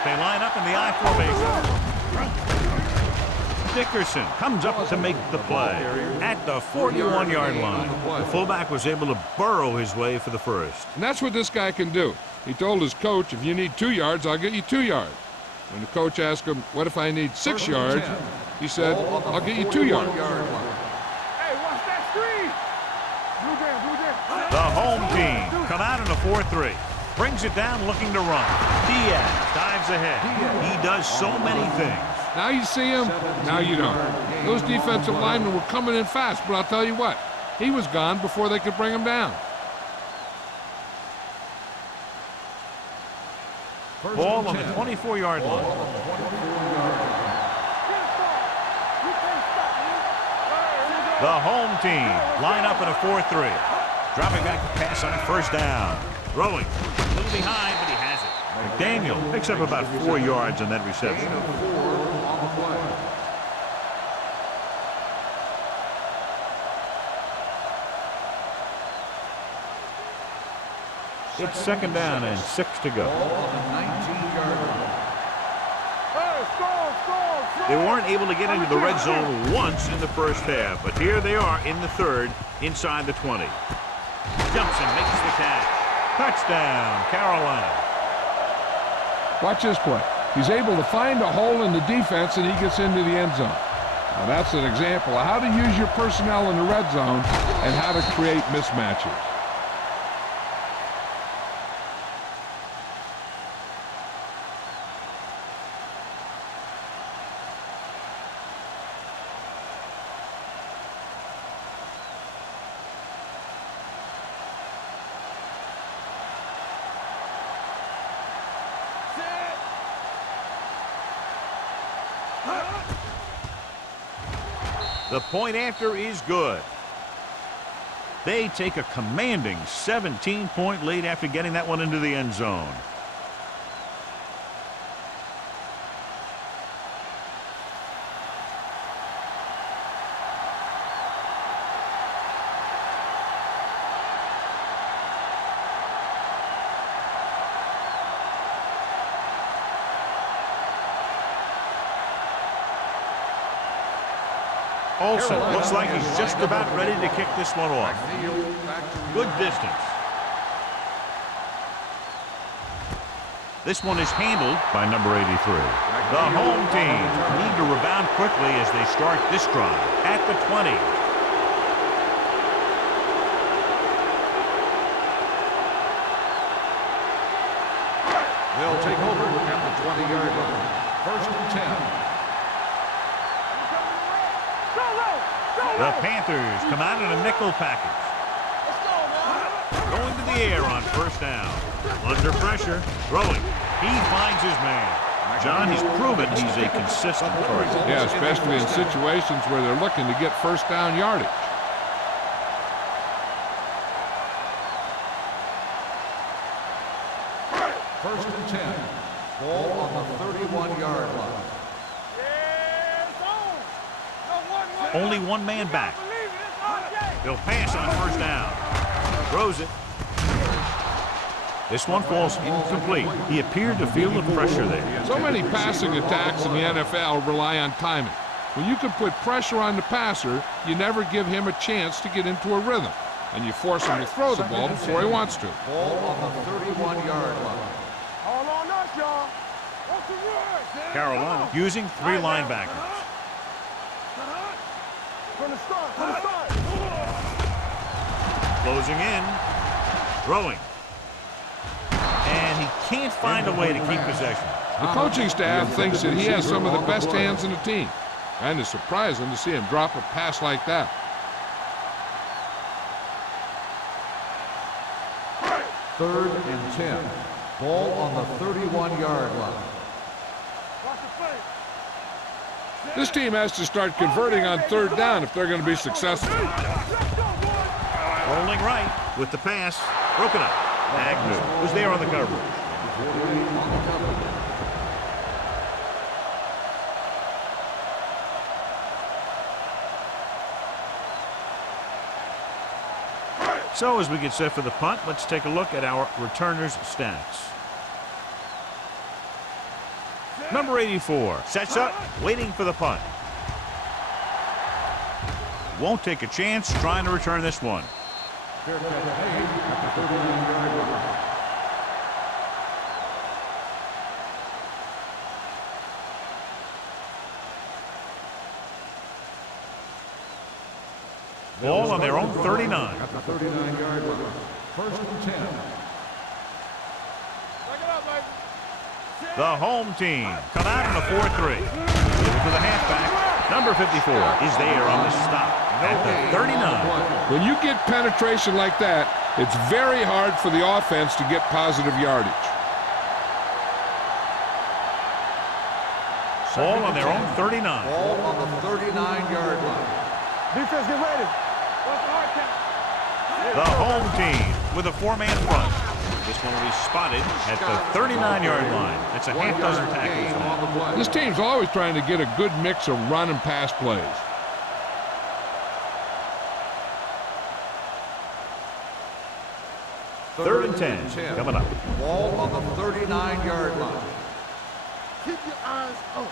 They line up in the I formation. Dickerson comes up to make the play at the 41-yard line. The fullback was able to burrow his way for the first. And that's what this guy can do. He told his coach, if you need 2 yards, I'll get you 2 yards. When the coach asked him, what if I need 6 yards? He said, I'll get you 2 yards. Hey, watch that screen. Blue jam. The home team come out in a 4-3. Brings it down looking to run. Diaz dives ahead. He does so many things. Now you see him, now you don't. Those defensive linemen were coming in fast, but I'll tell you what, he was gone before they could bring him down. Ball on the 24-yard line. The home team line up in a 4-3. Dropping back to pass on 1st down. Throwing. A little behind, but he has it. McDaniel picks up about 4 yards on that reception. It's 2nd down and 6 to go. They weren't able to get into the red zone once in the first half, but here they are in the 3rd, inside the 20. Jumps and makes the catch. Touchdown, Carolina. Watch this play. He's able to find a hole in the defense and he gets into the end zone. Now that's an example of how to use your personnel in the red zone and how to create mismatches. The point after is good. They take a commanding 17-point lead after getting that one into the end zone. Olsen looks like he's just about ready to kick this one off. Good distance. This one is handled by number 83. The home team need to rebound quickly as they start this drive at the 20. They'll take over at the 20-yard line. First and 10. The Panthers come out in a nickel package. Going to the air on first down. Under pressure, throwing. He finds his man. John, he's proven he's a consistent target. Yeah, especially in situations where they're looking to get first down yardage. First and 10. Ball on the 31-yard line. Only one man back. He'll pass on first down. Throws it. This one falls incomplete. He appeared to feel the pressure there. So many passing attacks in the NFL rely on timing. When you can put pressure on the passer, you never give him a chance to get into a rhythm, and you force him to throw the ball before he wants to. Ball on the 31-yard line. All on us, y'all. Carolina using three linebackers. From the start, from the start. Closing in. Throwing. And he can't find a way to keep possession. The coaching staff thinks that he has some of the best hands in the team, and it's surprising to see him drop a pass like that. Third and 10. Ball on the 31-yard line. This team has to start converting on third down if they're going to be successful. Rolling right with the pass. Broken up. Agnew was there on the coverage. So as we get set for the punt, let's take a look at our returners' stats. Number 84 sets up, waiting for the punt. Won't take a chance trying to return this one. Fair catch made at the 39-yard line. Ball on their own 39. At the 39-yard line. First and 10. The home team come out in a 4-3. Give it to the halfback. Number 54 is there on the stop at the 39. When you get penetration like that, it's very hard for the offense to get positive yardage. Ball on their own 39. Ball on the 39-yard line. Defense, get ready. The home team with a four-man front. This one will be spotted at the 39-yard line. That's a half dozen tackles on the play. This team's always trying to get a good mix of run and pass plays. Third and 10 coming up. Ball on the 39-yard line. Keep your eyes up.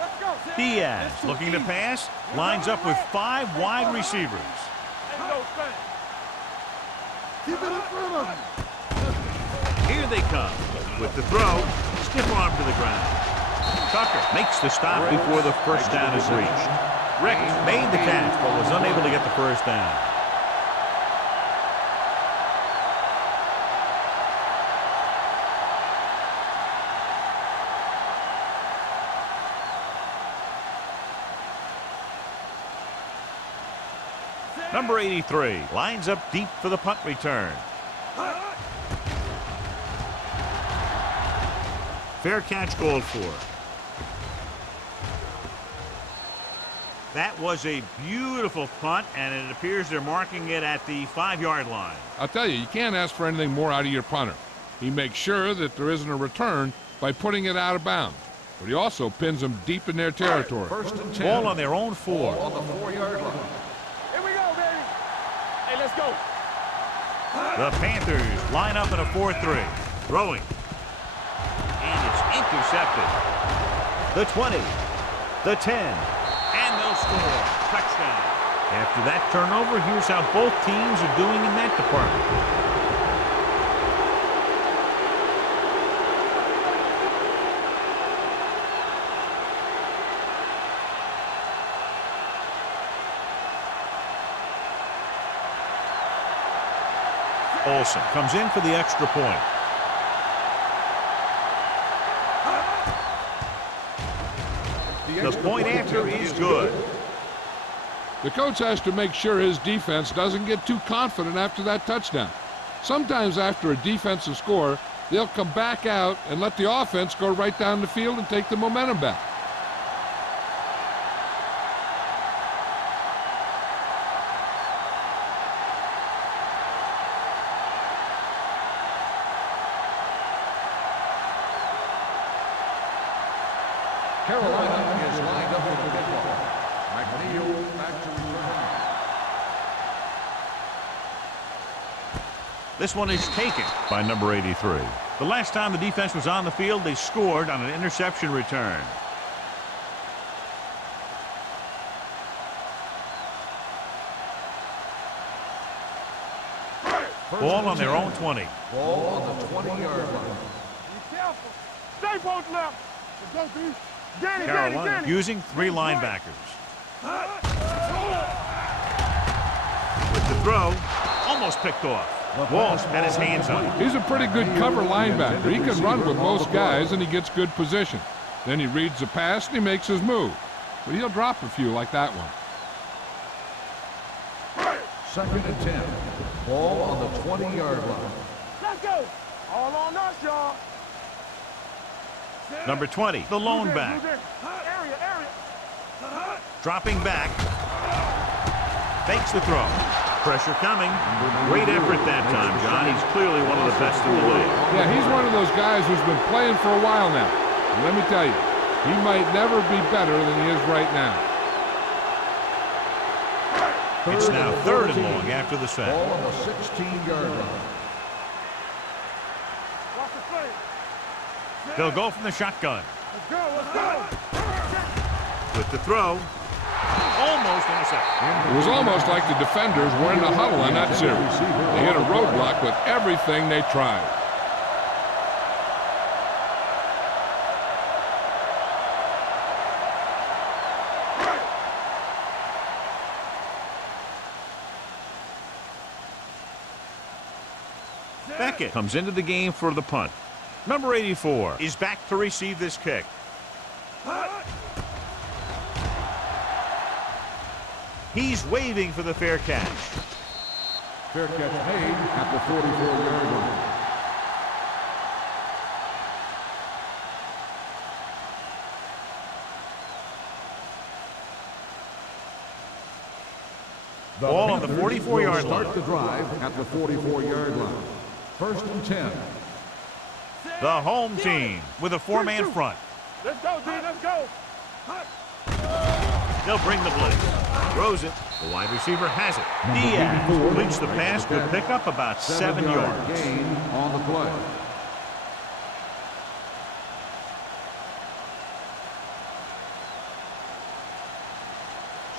Let's go. Diaz looking to pass. Lines up with 5 wide receivers. Keep it in front of him. Here they come with the throw. Stiff arm to the ground. Tucker makes the stop before the first down is reached. Rick made the catch but was unable to get the first down. Number 83 lines up deep for the punt return. Fair catch called for. That was a beautiful punt, and it appears they're marking it at the 5-yard line. I'll tell you, you can't ask for anything more out of your punter. He makes sure that there isn't a return by putting it out of bounds, but he also pins them deep in their territory. First and 10. Ball on their own 4. Ball on the 4-yard line. Here we go, baby. Hey, let's go. The Panthers line up in a 4-3. Throwing. And it's intercepted. The 20. The 10. And they'll score. Touchdown. After that turnover, here's how both teams are doing in that department. Olsen comes in for the extra point. The point after is good. The coach has to make sure his defense doesn't get too confident after that touchdown. Sometimes after a defensive score, they'll come back out and let the offense go right down the field and take the momentum back. Carolina is lined up with the kickoff. McNeil back to return. This one is taken by number 83. The last time the defense was on the field, they scored on an interception return. Ball on their own 20. Ball on the 20-yard line. Be careful. Stay both left. Let's go, D. Danny, Carolina using 3 linebackers. With the throw, almost picked off. Walsh had his hands on it. He's a pretty good cover linebacker. He can run with most guys, and he gets good position. Then he reads the pass, and he makes his move. But he'll drop a few like that one. 2nd and 10. Ball on the 20-yard line. Let's go. All on us, y'all. Number 20, the lone back. Area. Dropping back. Fakes the throw. Pressure coming. Great effort that time, John. He's clearly one of the best in the league. Yeah, he's one of those guys who's been playing for a while now. And let me tell you, he might never be better than he is right now. It's now 3rd and long after the sack. Ball on the 16-yard line. Watch the play. They'll go from the shotgun. Let's go. With the throw, almost intercepted. It was almost like the defenders were in a huddle in that series. They hit a roadblock with everything they tried. Beckett comes into the game for the punt. Number 84 is back to receive this kick. He's waving for the fair catch. Fair catch made at the 44-yard line. Ball on the 44-yard line. Start the drive at the 44-yard line. 1st and 10. The home team with a 4-man front. Let's go, D. Let's go. They'll bring the blitz. Throws it. The wide receiver has it. Diaz completes the pass to pick up about 7 yards. Gain on the play.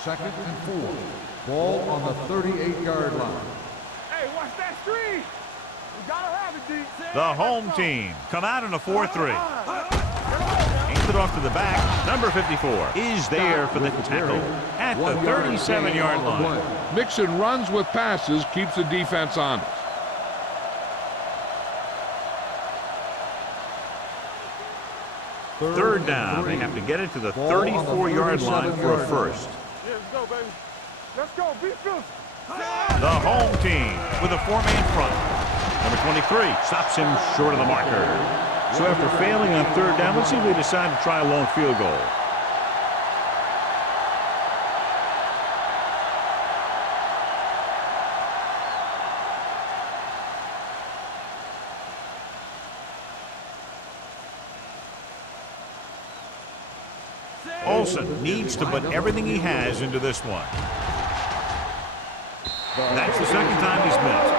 Second and 4. Ball on the 38-yard line. Hey, watch that screen. We gotta have it, D. The home team come out in a 4-3. Hands it off to the back. Number 54 is there for the tackle at the 37-yard line. Mixing runs with passes keeps the defense honest. Third down. They have to get it to the 34-yard line for a first. Yeah, let's go, baby. Let's go. Be fierce. The home team with a 4-man front. Number 23 stops him short of the marker. So after failing on 3rd down, let's see if they decide to try a long field goal. Olsen needs to put everything he has into this one. That's the 2nd time he's missed.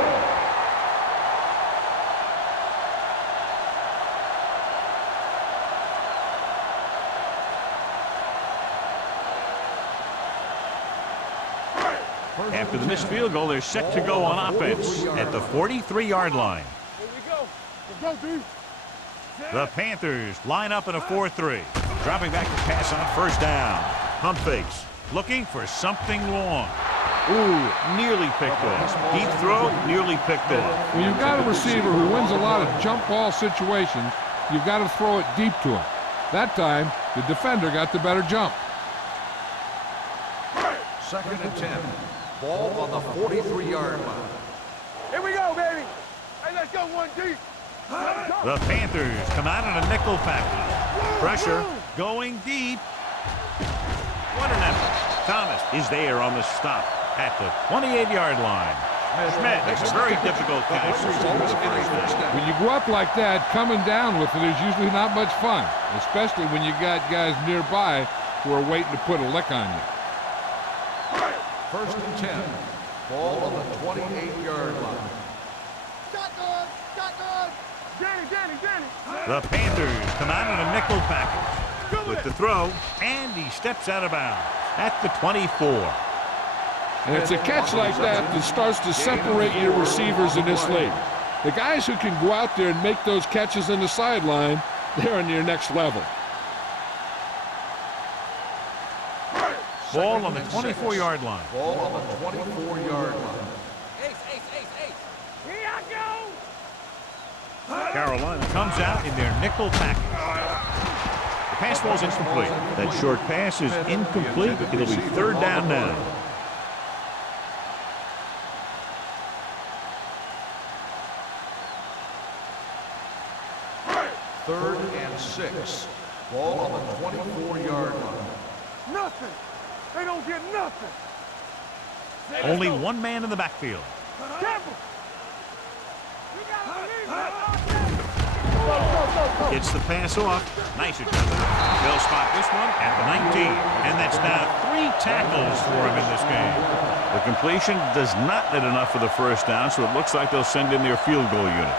After the missed field goal, they're set to go on offense at the 43-yard line. Here we go. Let's go, D. The Panthers line up in a 4-3. Dropping back to pass on first down. Pump fakes. Looking for something long. Ooh, nearly picked off. Deep throw, nearly picked off. When you've got a receiver who wins a lot of jump ball situations, you've got to throw it deep to him. That time, the defender got the better jump. 2nd and 10. Ball on the 43-yard line. Here we go, baby. Hey, let's go 1D. The Panthers come out in a nickel package. Pressure going deep. What an effort. Thomas is there on the stop at the 28-yard line. Schmidt makes a very difficult catch. When you go up like that, coming down with it is usually not much fun, especially when you got guys nearby who are waiting to put a lick on you. 1st and 10. Ball on the 28-yard line. Shotgun. Shotgun. Danny. The Panthers come out in a nickel package with the throw, and he steps out of bounds at the 24. And it's a catch like that that starts to separate your receivers in this league. The guys who can go out there and make those catches in the sideline, they're on your next level. Ball on the 24-yard line. Ball on the 24-yard line. Ace. Here I go. Carolina comes out in their nickel package. The pass ball's incomplete. That short pass is incomplete. It'll be 3rd down now. Third and 6. Ball on the 24-yard line. Nothing. They don't get nothing. Only one man in the backfield. Careful. You gotta believe it. Gets the pass off. Nice adjustment. They'll spot this one at the 19. And that's now 3 tackles for him in this game. The completion does not net enough for the first down, so it looks like they'll send in their field goal unit.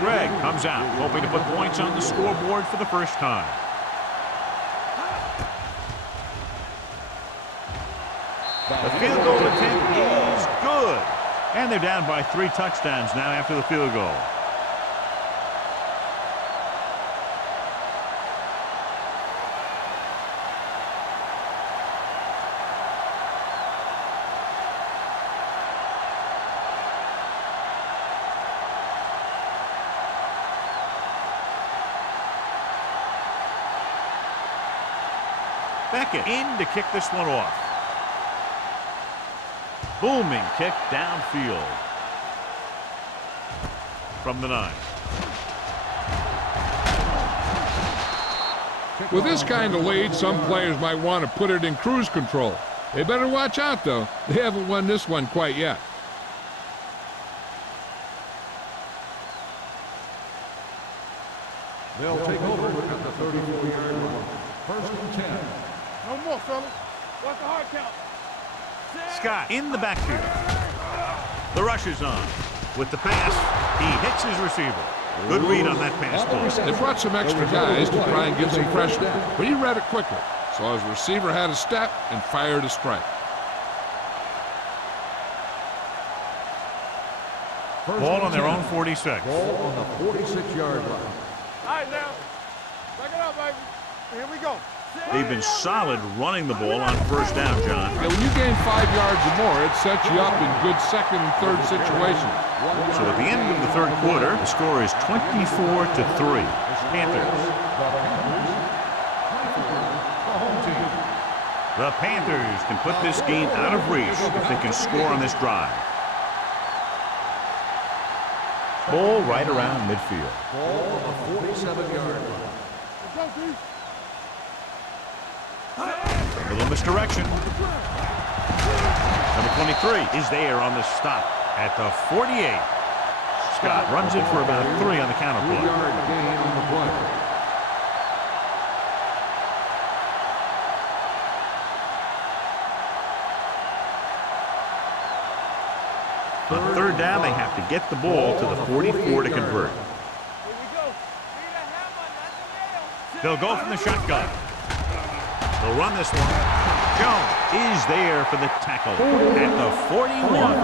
Greg comes out, hoping to put points on the scoreboard for the first time. The field goal attempt is good. And they're down by 3 touchdowns now after the field goal. Beckett in to kick this one off. Booming kick downfield from the 9. With this kind of lead, some players might want to put it in cruise control. They better watch out, though. They haven't won this one quite yet. They'll take over at the 34-yard line. 1st and 10. No more, fellas. What's the hard count? Scott in the backfield. The rush is on. With the pass, he hits his receiver. Good read on that pass ball. They brought some extra guys to try and get some pressure, but he read it quickly. So his receiver had a step and fired a strike. Ball on their own 46. Ball on the 46-yard line. All right, now. Back it up, baby. Here we go. They've been solid running the ball on first down, John. Yeah, when you gain 5 yards or more, it sets you up in good 2nd and 3rd situations. So at the end of the 3rd quarter, the score is 24-3. Panthers. The Panthers can put this game out of reach if they can score on this drive. Ball right around midfield. Ball on the 47-yard line. Let's go, D. A little misdirection. Number 23 is there on the stop at the 48. Scott runs it for about 3 on the counter play. 3-yard gain on the play. On third down, they have to get the ball to the 44 to convert. Here we go. Need a hammer, not the nail. They'll go from the shotgun. They'll run this one. Jones is there for the tackle at the 41.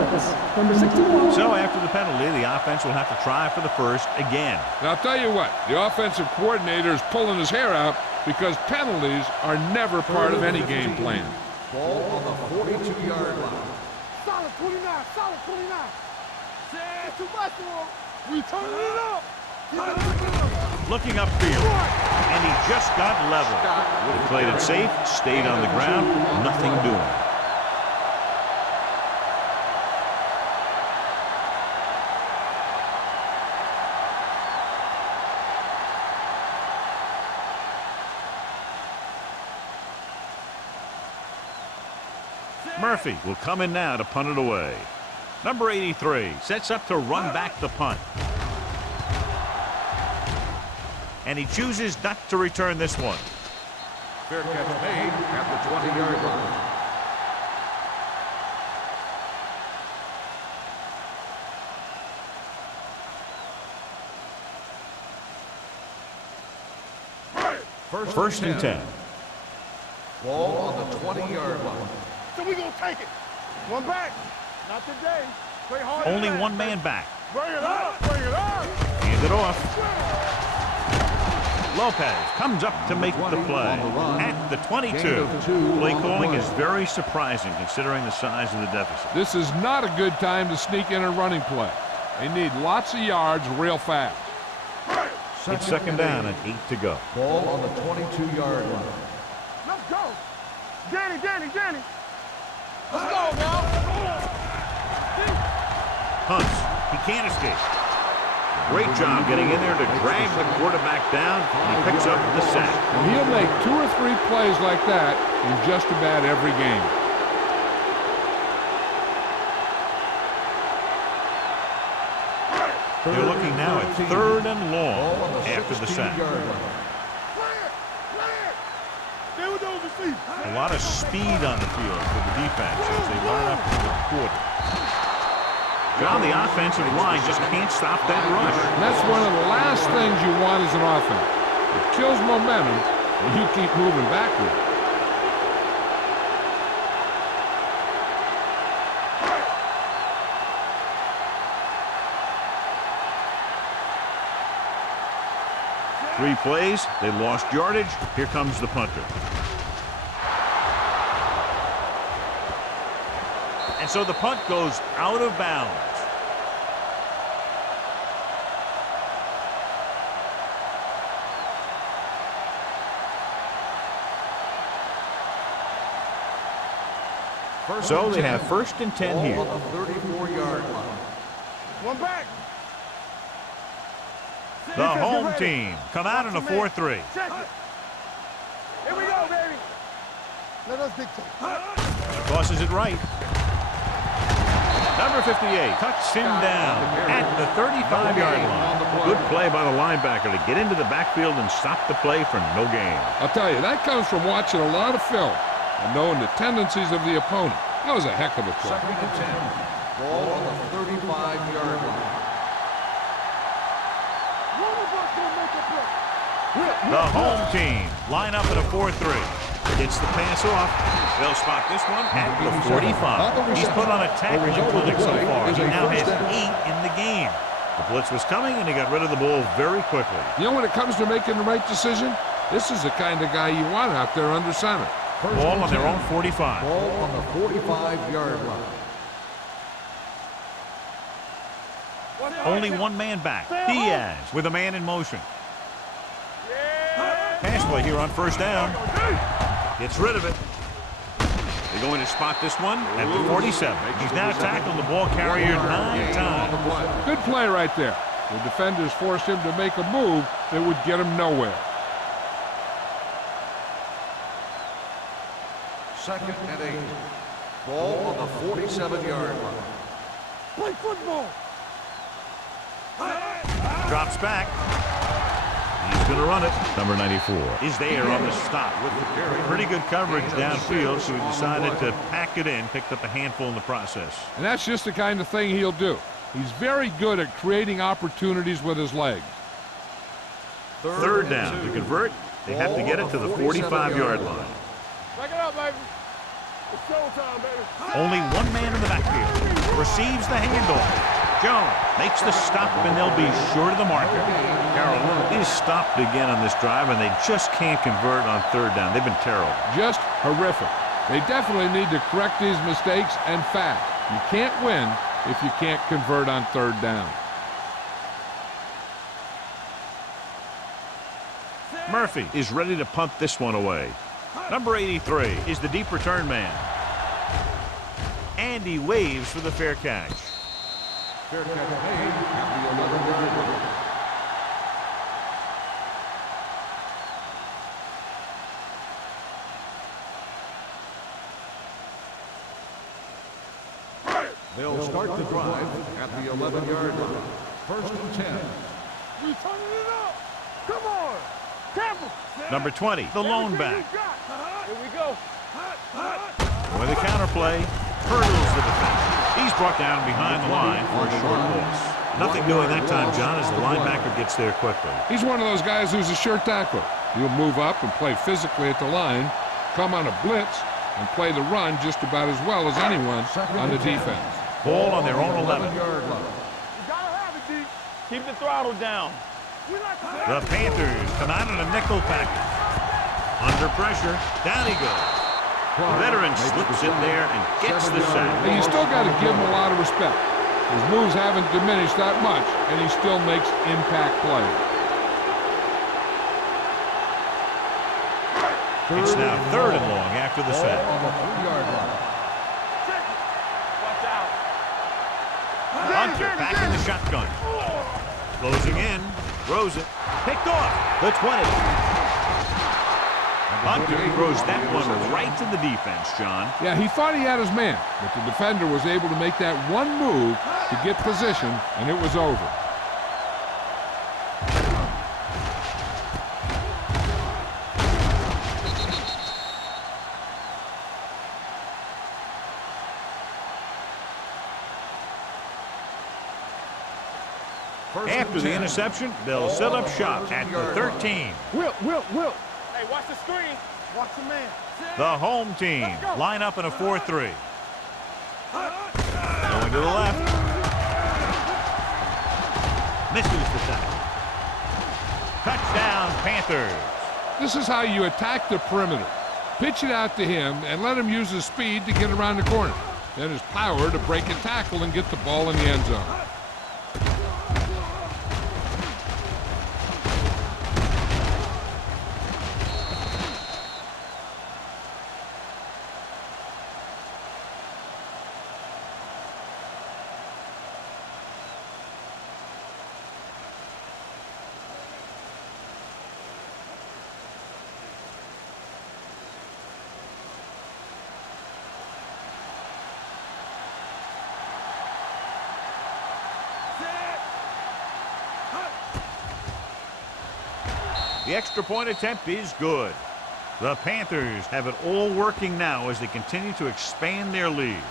Number 61. So after the penalty, the offense will have to try for the first again. Now, I'll tell you what, the offensive coordinator is pulling his hair out because penalties are never part of any game plan. Ball on the 42-yard line. Solid 29, solid 29. Say too much for him. We turning it up. Looking upfield, and he just got level. He played it safe, stayed on the ground, nothing doing. Murphy will come in now to punt it away. Number 83 sets up to run back the punt. And he chooses not to return this one. Fair catch made at the 20-yard line. First and 10. Ball on the 20-yard line. So we gonna take it. One back. Not today. Play hard. Only one man back. Bring it up. Bring it up. Hand it off. Lopez comes up to make the play at the 22. Play calling is very surprising considering the size of the deficit. This is not a good time to sneak in a running play. They need lots of yards real fast. It's second down and 8 to go. Ball on the 22-yard line. Let's go. Danny. Let's go, now. Hunts. He can't escape. Great job getting in there to drag the quarterback down, and he picks up the sack. And he'll make 2 or 3 plays like that in just about every game. They're looking now at 3rd and long after the sack. A lot of speed on the field for the defense as they line up for the quarter. John, the offensive line just can't stop that rush. And that's one of the last things you want as an offense. It kills momentum when you keep moving backward. Three plays, they lost yardage. Here comes the punter. And so the punt goes out of bounds. So they have 1st and 10 here. On the 34-yard line. One back. The home team come out in a 4-3. Check it. Here we go, baby. Let us dictate. Tosses it right. Number 58 cuts him down at the 35-yard line. Good play by the linebacker to get into the backfield and stop the play for no gain. I'll tell you, that comes from watching a lot of film and knowing the tendencies of the opponent. That was a heck of a play. 2nd and 10. Ball on the 35-yard line. The home team line up in a 4-3. Gets the pass off. They'll spot this one at the 45. He's put on a tackling clinic so far. He now has 8 in the game. The blitz was coming, and he got rid of the ball very quickly. You know, when it comes to making the right decision, this is the kind of guy you want out there under center. Ball on their own 45. Ball on the 45-yard line. Only one man back. Diaz with a man in motion. Pass play here on 1st down. Gets rid of it. They're going to spot this one at the 47. He's now tackled the ball carrier 9 times. Good play right there. The defenders forced him to make a move that would get him nowhere. 2nd and 8. Ball on the 47-yard line. Play football. Drops back. He's going to run it. Number 94 is there on the stop with the carry. Pretty good coverage downfield, so he decided to pack it in, picked up a handful in the process. And that's just the kind of thing he'll do. He's very good at creating opportunities with his legs. Third down. To convert, they have to get it to the 45-yard line. Back it up, baby. It's showtime, baby. Only one man in the backfield. Receives the handoff. Jones makes the stop, and they'll be short of the marker. Carroll is stopped again on this drive, and they just can't convert on third down. They've been terrible. Just horrific. They definitely need to correct these mistakes and fast. You can't win if you can't convert on third down. Murphy is ready to punt this one away. Number 83 is the deep return man. And he waves for the fair catch. Fair catch made at the 11-yard line. They'll start the drive at the 11-yard line. First and 10. We turning it up. Come on. Campbell. Number 20, the lone back. Here we go. With a counterplay, hurdles the defender. He's brought down behind the line for a short loss. Nothing doing that time, John, as the linebacker gets there quickly. He's one of those guys who's a sure tackler. He'll move up and play physically at the line, come on a blitz, and play the run just about as well as anyone on the defense. Ball on their own 11. You gotta have it, D. Keep the throttle down. The Panthers come out in a nickel package. Under pressure, down he goes. The veteran slips in there and gets the sack. And you still got to give him a lot of respect. His moves haven't diminished that much, and he still makes impact plays. It's now third and long after the sack. On the 3-yard line. Watch out. Hunter back in the shotgun. Closing in, throws it, picked off the 20. Hunter throws that one right to the defense, John. Yeah, he thought he had his man, but the defender was able to make that one move to get position, and it was over. After the interception, they'll set up shop at the 13. Whip. Hey, watch the screen. Watch the man. The home team line up in a 4-3. Going to the left. Misses the tackle. Touchdown, Panthers. This is how you attack the perimeter. Pitch it out to him and let him use his speed to get around the corner. Then his power to break a tackle and get the ball in the end zone. The extra point attempt is good. The Panthers have it all working now as they continue to expand their lead.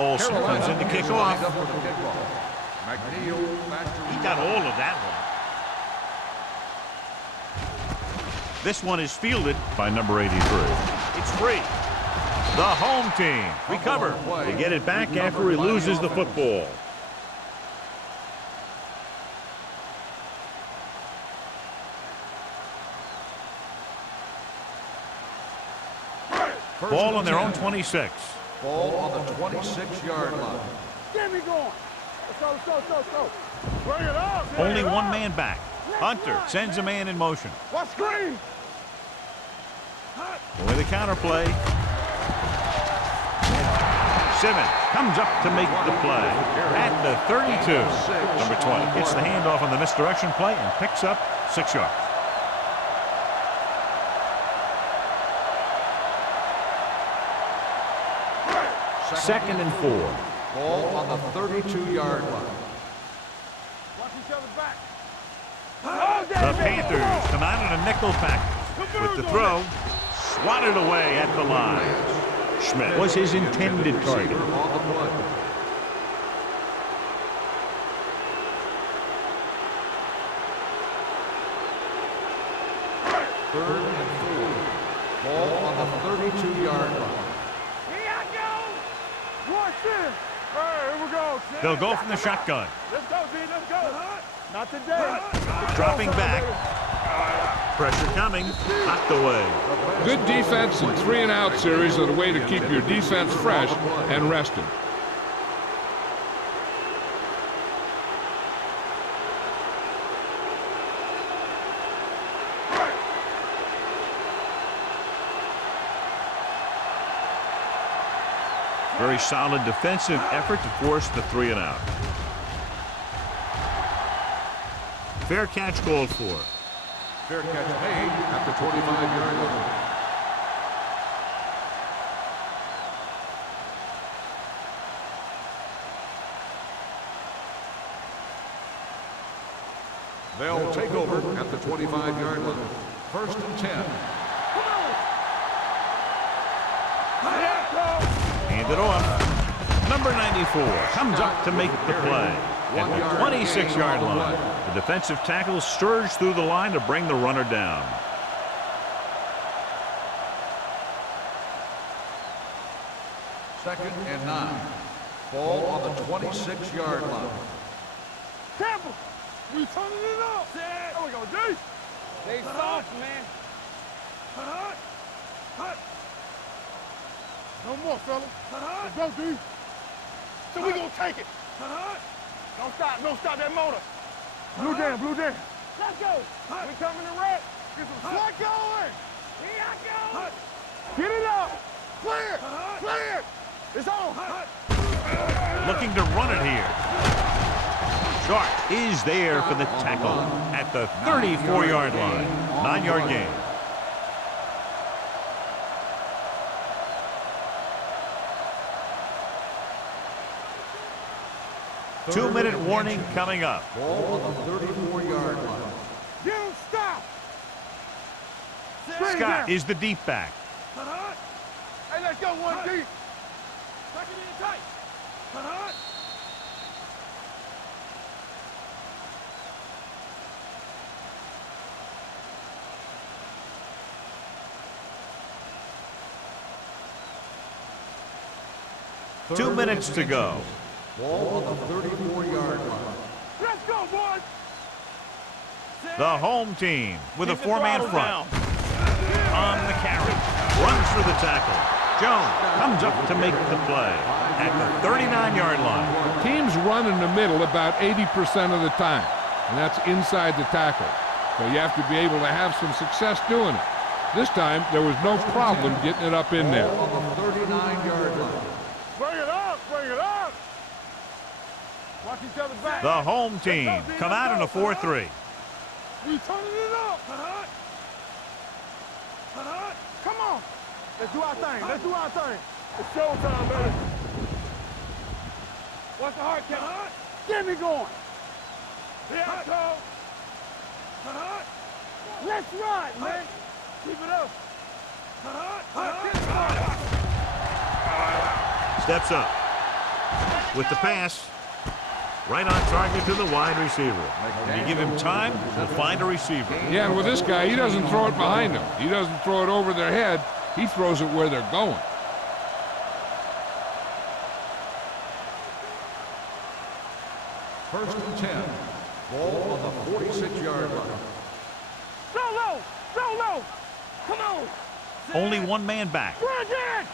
Olsen comes in to kick off. He got all of that one. This one is fielded by number 83. It's free. The home team recover. They get it back after he loses the football. Ball on their own 26. Ball on the 26-yard line. Get me going. Let's go. Bring it up. Only one man back. Hunter sends a man in motion. Watch screen. With a counterplay. Simmons comes up to make the play at the 32. Number 20 gets the handoff on the misdirection play and picks up 6 yards. Second and 4. Ball on the 32-yard line. Watch each other back. The Panthers come out in a nickel package with the throw swatted away at the line. Schmidt was his intended target. On the play. Third and 4. Ball on the 32-yard line. Here I go. Watch this. Hey, here we go. They'll go from the shotgun. Let's go, D. Let's go. Not today. Dropping back. Pressure coming. Knocked away. Good defense and 3-and-out series are the way to keep your defense fresh and rested. Very solid defensive effort to force the 3-and-out. Fair catch called for. Fair catch made at the 25-yard line. They'll take over at the 25-yard line. First and 10. Hand it off. Number 94 comes up to make the play at the 26-yard line. The defensive tackle surged through the line to bring the runner down. Second and 9. Ball on the 26-yard line. Tampa, we turning it up. There we go, D. They soft, man. No more, fella. Let's go, D. So we gonna take it. Don't stop that motor. Blue jam, blue jam. Let's go. We coming to wreck. Get some slack going. Here I go. Get it up. Clear. Clear. It's on. Looking to run it here. Sharp is there for the tackle at the 34-yard line. 9-yard gain. Two-minute warning coming up. Ball on the 34-yard line. You don't stop. Scott is the deep back. Hey, let's go, 1 deep. Tuck it in tight. Third 2 minutes to go. Ball on the 34-yard line. Let's go, boys. The home team with a 4-man front. On the carry. Runs through the tackle. Jones comes up to make the play at the 39-yard line. Teams run in the middle about 80% of the time, and that's inside the tackle. So you have to be able to have some success doing it. This time, there was no problem getting it up in there. Ball on the 39-yard line. Bring it up. Bring it up. Watch each other back. The home team come out in a 4-3. We turning it up. Come on. Let's do our thing. Let's do our thing. It's showtime, baby. Watch the heart count. Get me going. Here I go. Let's ride, man. Keep it up. Steps up. With the pass. Right on target to the wide receiver. When you give him time, he'll find a receiver. Yeah, and with this guy, he doesn't throw it behind them. He doesn't throw it over their head. He throws it where they're going. First and 10. Ball on the 46-yard line. Throw low. Throw low. Come on. Only one man back. Bridge in.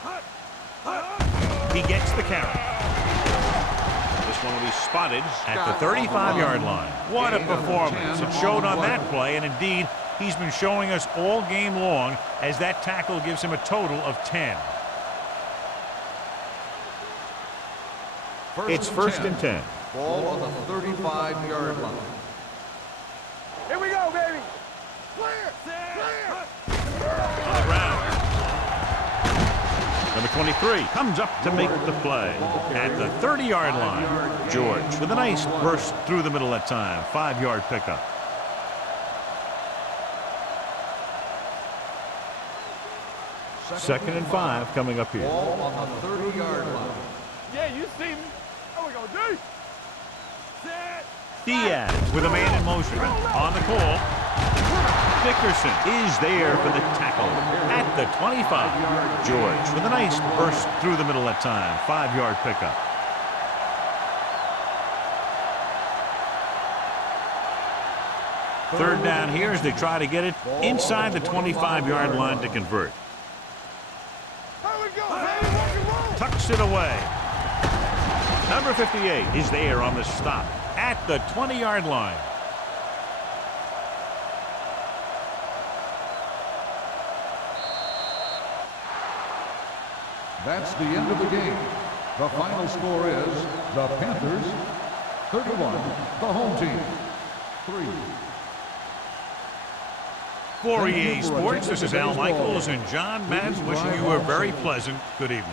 He gets the carry. This one will be spotted at the 35-yard line. What a performance. It showed on that play, and indeed, he's been showing us all game long as that tackle gives him a total of 10. It's first and 10. Ball on the 35-yard line. Here we go, baby. Clear. Clear. On the ground. Number 23 comes up to make the play at the 30-yard line. George with a nice burst through the middle that time. 5-yard pickup. Second and 5 coming up here. Ball on the 30-yard line. Yeah, you see me. There we go, D. Set. Diaz with a man in motion. On the call. Dickerson is there for the tackle at the 25. George with a nice burst through the middle that time. 5-yard pickup. Third down here as they try to get it inside the 25-yard line to convert. Here we go, baby. Rock and roll. Tucks it away. Number 58 is there on the stop at the 20-yard line. That's the end of the game. The final score is the Panthers 31, the home team 3. For EA Sports, this is Al Michaels and John Madden wishing you a very pleasant good evening.